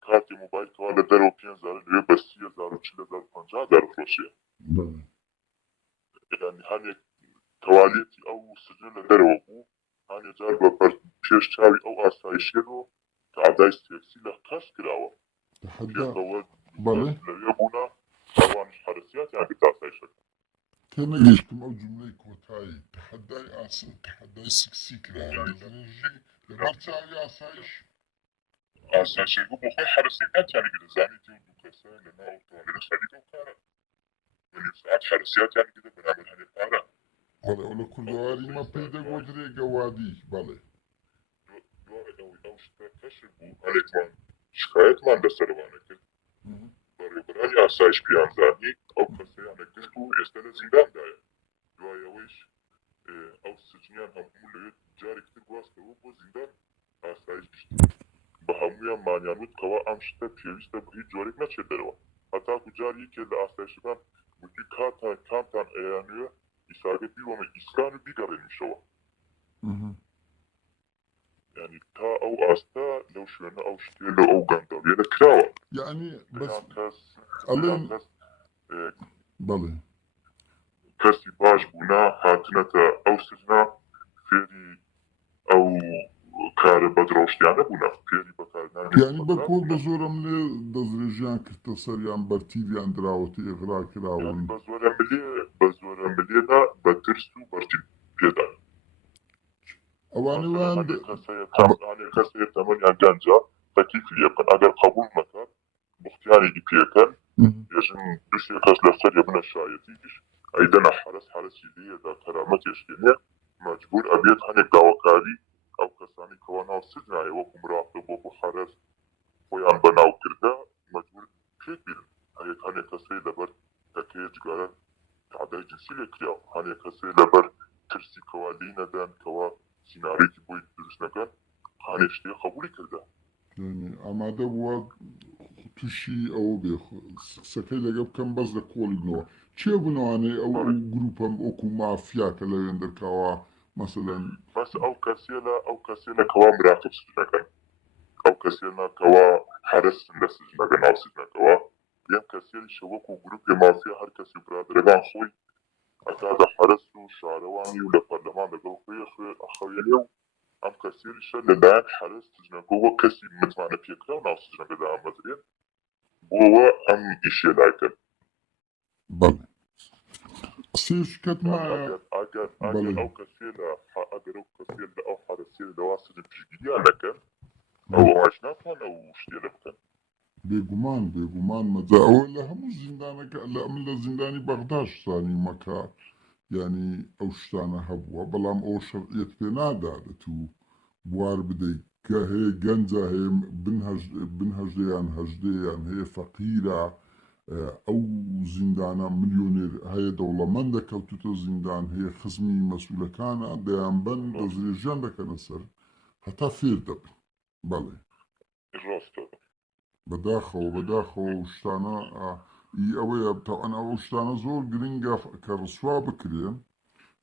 کاتی موبایلەوە لە دەرەوە 5,000 لێ بە 30,000 40,000 50,000 فرۆشیە بله یعنی هەنێک تەوالیەتی ئەو سجن لە دەرەوە بوو هەنێجار بە پێش چاوی ئەو ئاسایشێنەوە تعدای سێکسی لە کەس کراوە تحدى پێکەوە بله لەوێ بوونا ئەوانش حرەسیاتیان کرد ئاسایشەکە كان قلتم أو جملة كوتاي تحداي أصلا تحداي سكسي كلا دزريجي لبرتاوي أسايش ئاسایشێکە بۆ خۆی حرەسیاتیان کرد زانیتی و دوو کەسە لەناو تۆڵێرە خەریکە و کارە وەلی ساعت حرەسیاتیان کرد بەرامبەر هەنێ پارە بەڵێ ئەو لە کوردەواری مە پێی دەگۆدرێ گەوادی بەڵێ دوای ئەو شتە کەشف بوو هەرێکمان شکایەتمان لەسەروانە کرد بەڕێبەرانی ئاسایش پیانزانی ئەو کەسەیانە گرت و ئێستا لە زینداندایە دوای ئەوەیش ئەو سجنیان هەموو لەوێت جارێک تر گواستەوە بۆ زیندان ئاسایش گشت بە هەموویان مانیان وت کەوا ئەم شتە پێویستە بە هیچ جۆرێک نەچێت دەرەوە هەتاکو جارێکێ لە ئاسایشەکان وتی کامتان ئەیانوێ ئیساگە بیوەمە ئیسکان و بیگەڕێنیشەوە يعني تا ئەو ئاستا لەو شوێنە ئەو شتێ لە ئەو گەندەڵێنە کراوە یعنی بەس کەس ئەڵێن بەڵێ کەسی باش بوونا هاتنەتە ئەو سجنا فێری ئەو کارە بەدڕۆشتیانە بوونا فێری بەکارنانی یعنی بەکۆ بە زۆرم لێ دەزرێژیان کردە سەریان بەرتیریان دراوەتە ئێغرا کراون بە زۆرە ملێدا بە ترس و بەرتیب پێدا ئەوانەوان کەسێک تەمەنیان گەنجە تەکلیفی لێ بکەن ئەگەر قبول نەکات بختیارێکی پێکەن ێژن دوسێ کەس لەسەر بنە شایەتیش ئەیدەنە حرەسی لێدا کەرامەت ێشکێنێ مەجبور ئەبێت هەنێک داواکاری ئەو کەسانی کەوا ناو سجنایە وەکو مراقبە بۆ حرەس خۆیان بەناو کردە مەجبور پێک بیرن هەنێک کەسەی لەبەر تەکەیە جگارە تعدای جنسی لێ کراوە هەنێک کەسەی لەبەر ترسی کەوا لی نەدەن کەوا سینارێکی بۆی دروست نەکەن هەنێک شتێ قبولی کردە ئامادە بووە تووشی ئەوە بێ سەکەی لەگە بکەم بەس لە کۆڵینەوە چێ بنەوانێ ئەو گروپم ئۆکو مافیا کە لەوێن دەرکاوە مەسەلەن بەس ئەو کەسێنە کەوا مراقب سجنەکەن ئەو کەسێنە کەوا حرەسن لە سجنەکە ناو سجنەکەوە یەم کەسێنیشە وەکو گروپی مافیا هەر کەسی برادرەکان خۆی ئەتادە حرەس و شارەوانی و لە پەرلەمان لەگەڵ خۆی ئەخەوێنێ و ئەم کەسێنیشە لەلایەن حرەس سجنەکە وەک کەسی متمانە پێکرا و ناو سجنەکەدا ئامەزرێن بۆەوە ئەم ئیشێ لایکەن بەڵێ قسەی شکەتمە ئەگەر ئەو کەسێ ئەگەر ئەو کەسێ لە ئەو حرەسێ لەوا سجن پشتگیریان نەکەن ئەو ئەواش ناتوان ئەو شتێ لە بکەن بێگومان مەجا ئەوە لە هەموو زیندانەکە من لە زیندانی بەغداش سانی مەکە ینی ئەو شتانە هەبووە بەڵام ئەو شەرعیەت پێ نادادەت و بوار بدەیت کە هەیە گەنجە هەیە بنهەژدەیان هەژدەیان هەیە فەقیرە ئەو زیندانە ملیۆنێر هەیە دەوڵەمەندە کەوتوتە زیندان هەیە خزمی مەسئولەکانە دەیان بەن دەزرێژیان دەکەنە سەر هەتا فێر دەبن بەڵێ بەداخەوە شتانە ئەوەیە تاوان ئەو شتانە زۆر گرنگە کە ڕسوا بکرێن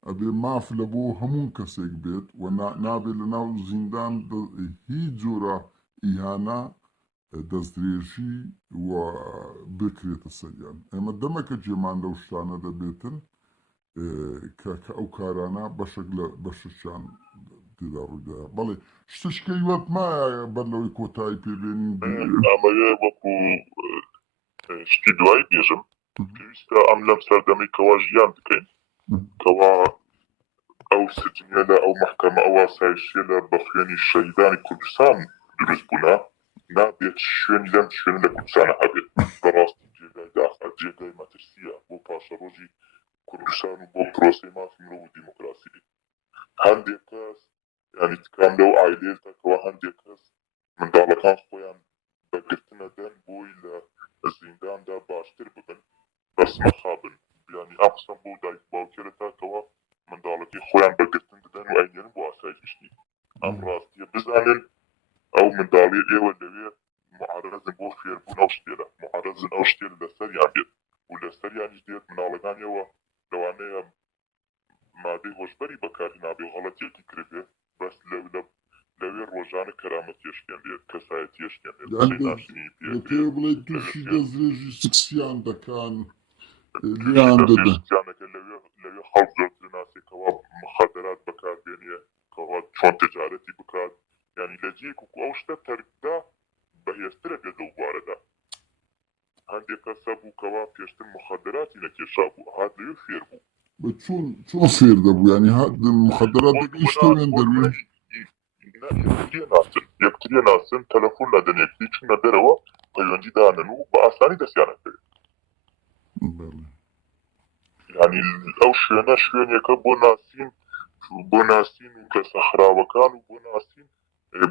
ئەبێ ماف لە بۆ هەموو کەسێک بێت و نابێت لە ناو زیندان هیچ جۆرە ئیهانە دەستدرێژی و بکرێتە سەریان ئێمە دەمەکە جێمان لەو شتانە دەبێتن کە ئەو کارانە بەشەشان تێدا ڕوودا بەڵێ شتشکەی وەتمایە بەرلەوەی کۆتایی پێبێنین ئەمەیە وەکو شتی دوایی بێژم پێویستە ئەم لەم سەردەمەی کەوا ژیان بکەین کەوا ئەو سجنە لە ئەو مەحکەمە ئەو ئاسایشیە لە بە خوێنی شەهیدانی کوردستان دروست بوونا نابێت شوێنی لەم شوێنە لە کوردستانە هەبێت بەڕاستی جێگای مەترسیە بۆ پاشە ڕۆژی کوردستان و بۆ پرۆسەی مافی مرۆڤ و دیموکراسی هەندێک کەس یعنی تکام لەو ئایلێتەکەوە هەندێک کەس منداڵەکان خۆیان بەگرتنە دەن بۆی لە زینداندا باشتر ببن بەسمە خابن ینی ئەم قسەم بۆ دایک باوکێرەتەوە منداڵەکەی خۆیان بەگرتن دەدەن و ئەینێنن بۆ ئاسایشگشتی ئەم ڕاستیە بزانن ئەو منداڵی ئێوە لەوێ معارەزن بۆ فێربوون ئەو شتێرە معارەزن ئەو شتێر لەسەریان بێت و لەسەریانیش دێت مناڵەکانیەوە لەوانەیە مادەی هۆشبەری بەکاری نابێ و هەڵەتێکی کردێ بەس لەوێ ڕۆژانە کەرامەتیشکێن دێت کەسایەتیشکێن دێت پێ بڵێ تووشی دەستدرێژی سکسیان دەکەن لیان دەدەن لەوێ خەڵک زۆرتر ناسێکەوە مخەدەرات بەکاربێنێ کەوا چۆن تجارەتی بکات ینی لە جێک و ئەو شتە تەرکدا بەهێزترە بێت لەو بوارەدا هەندێک کەسە بوو کەوا پێشتر مخەدەراتی نەکێشا بوو هات لەوێ فێر بوو چۆن فێر دەبوو ینی مخەدەرات دەگەیشتەوێن دەروێ یەکتریە ناسن تەلەفۆن لەدەن یەکتری چونە دەرەوە پەیوەندی دانن و بە ئاسانی دەستیانە کرد يعني ئەو شوێنە شوێنێکە بۆ ناسین و کەسە خراوەکان و بۆ ناسین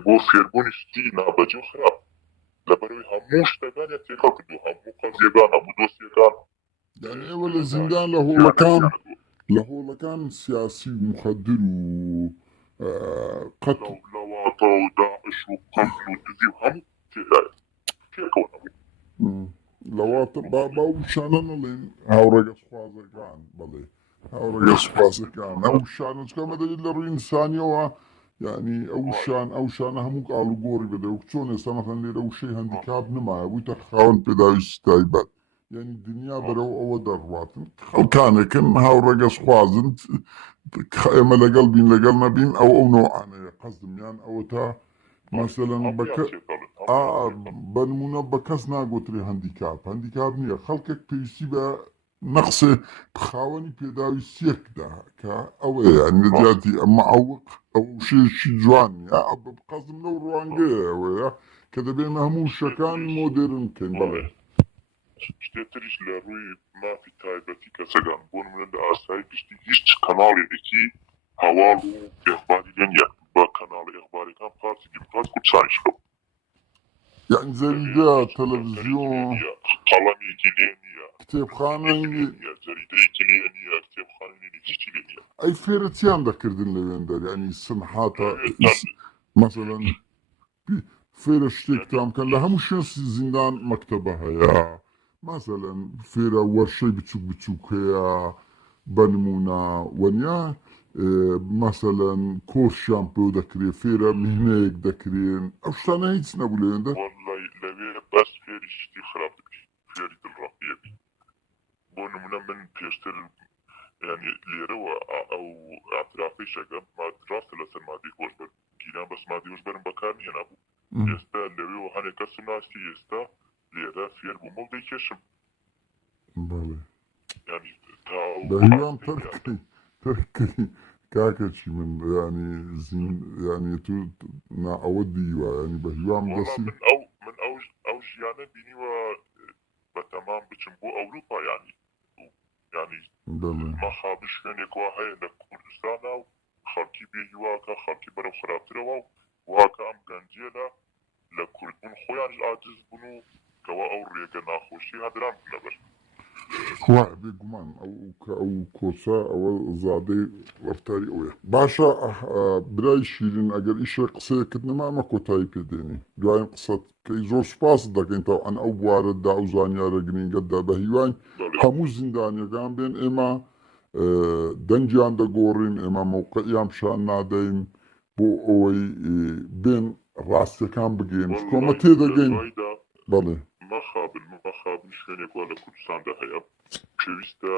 بۆ فێربوونی شتی نابەجێ و خراپ لەبەرەوەی هەموو شتەکانیان تێکەڵ کردو هەموو قەزیەکان هەموو دۆسیەکان يعني ئێوە لە زیندان لە هۆڵەکان سیاسی و مخدر و قەت لەواتە و داعش و قەتل و دزی و هەموو تێکەوە لەواتە با وشانە نەڵێن هاوڕێگە سوپازەکان بڵێ هاوڕێگە سوپاسەکان ئەو شانە چکەمە دەبێت لە ڕووی ئینسانیەوە یعنی ئەو شانە هەموو ئاڵوگۆڕی بەدە و چۆن ئێستا مەثەن لێرە وشەی هەندیکاپ نمایە بوویتە خاوەن پێداویستی تایبەت یعنی دنیا بەرەو ئەوە دەڕواتن خەڵکانێکن هاوڕێگە سوپازن ئێمە لەگەڵ بین لەگەڵ نەبین ئەو نۆعانەیە قەزمیان ئەوە تا مەسەلەن بەنمونە بە کەس ناگۆترێ هەندیکاپ نییە خەڵکێک پێویستی بە نەقسێ خاوەنی پێداویستیەکدا کە ئەوەیە نەجاتی ئەمە ئەو شێشی جوانە قەزم لەو ڕوانگەیە ئەوەیە کە دەبێمە هەموو شەکان مۆدرن بکەین بڵێ شتێتریش لە ڕووی مافی تایبەتی کەسەکان بۆ نمونە لە ئاسایی گشتی هیچ کەناڵێکی هەواڵ و ئێخباری لێ نییە بە کەناڵی ئێخباریەکان پارتی دیموکرات کوردستانیش قەڵ یعنی زەریدە تەلەڤیزیۆن قەڵەمێکی لێ نییە کتێبخانەی جەریدەیەکی لێ نییە کتێبخانەی هیچی لێ نییە ئەی فێرە چیان دەکردن لەوێن دەریانی سنحاتە مەسەلەن فێرە شتێکتان بکەن لە هەموو شوێن زیندان مەکتەبە هەیە مەسەلەن فێرە وەرشەی بچووک هەیە بەنمونە وەنیا مەسەلەن کۆرشیان پێ دەکرێت فێرە میهنەیەک دەکرێن ئەو شتانە هیچ نەبوو لەوێندە لەوێ بەس فێری شتی خراپ فێری دڵڕەقیەبی بۆ نمونە من پێشتر ینی لێرەوە ئەو ئاطرافی شەکەم ڕاستە لەسەر مادی خۆشبەر گیران بەس مادی خۆشبەرم بەکار نیە نبوو ئێستا لەوێەوە هەنێک کەسم ناستی ئێستا لێرە فێر بوو مڵ دەیکێشم بەهیوان تەرکەی کاکەچی من ینی تو ئەوە دیوە ینی بەهیوان دەسی من ئەو ژیانە بینیوە بەتەمام بچم بۆ ئەوروپا ینی مەخاب شوێنێکەوە هەیە لە کوردستانە و خەڵکی بێهیواکە خەڵکی بەرەو خراپترەوە و واکە ئەم گەنجێلە لە کوردبوون خۆیان ئاجز بوون و کەەوە ئەو ڕێگە ناخۆشی هەدران لەبەر بێگومان ئەو کۆچە ئەوە زادەی ڕفتاری ئەوەیە باشە برای شیرین ئەگەر ئیشە قسەیەکت نەمامە کۆتایی پێدێنی دوایم قسەت کەی زۆر سوپاس دەکەین تا ئەن ئەو بوارەتدا ئەو زانیارە گرنگەتدا بە هیوان هەموو زیندانیەکان بێن ئێمە دەنجیان دەگۆڕین ئێمە موقعیان پیشان نادەین بۆ ئەوەی بێن ڕاستیەکان بگەین کۆمە تێدەگەین بەڵێ مەخابن شوێنێکوا لە کوردستاندا هەیە پێویستە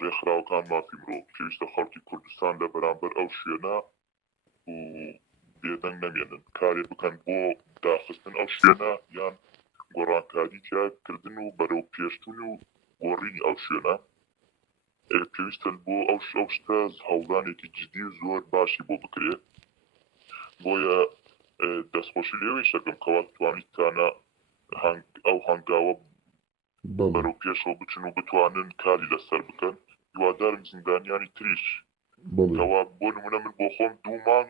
ڕێکخراوەکان مافی مرۆڤ پێویستە خەڵکی کوردستان لە بەرامبەر ئەو شوێنە و بێدەنگ نەمێنن کارێ بکەن بۆ داخستن ئەو شوێنە یان گۆڕانکاری تیاکردن و بەرەو پێشتون و گۆڕینی ئەو شوێنە پێویستە بۆ ئەو شتە هەوڵانێکی جدی و زۆر باشی بۆ بکرێت بۆیە دەستخۆشی لێوەی شەکەم کەوا توانیتانە ئەو هەنگاوە بەرەو پێشەوە بچن و بتوانن کاری لەسەر بکەن هیوادارم زیندانیانی تریش کەوا بۆ نمونە من بۆ خۆم 2 مانگ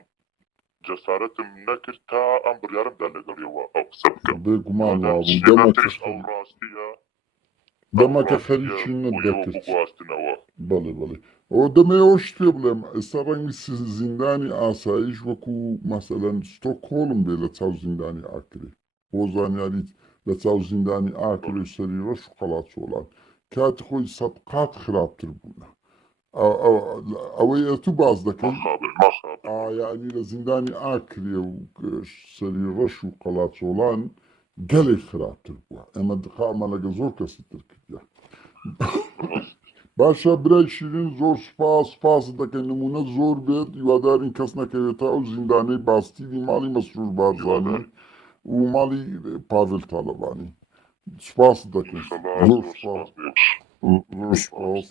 جەسارەتم نەکرد تا ئەم بڕیارمدا لەگەڵیەوە ئەو قسە بکەم بێگومان ئەو ڕاستیە دەمەکە خەریکی نەدەکرد بگواستنەوە بەڵێ ئەوە دەمەوەش پێ بڵێم ئێستا ڕەنگی زیندانی ئاسایش وەکو مەسەلەن ستۆکهۆڵم بێ لە چاو زیندانی ئاکرێ بۆ زانیاریت لە چاو زیندانی ئاکرێ سەری ڕەش و قەڵاتچۆڵان کاتی خۆی سەدقات خراپتر بوونە ئەوەیە تو باز دەکەن ینی لە زیندانی ئاکرێ و سەری ڕەش و قەڵاتچۆڵان گەلێک خراپتر بووە ئێمە دقامە لەگە زۆر کەسی تر کردە باشە برای شیرین زۆر سپاس دەکەین نمونە زۆر بێت هیوادارین کەس نەکەوێتە ئەو زیندانەی باستیلی ماڵی مەسرور بارزانانی و ماڵی پاڤێل تاڵەبانی سپاس دەکەین زۆر سپاس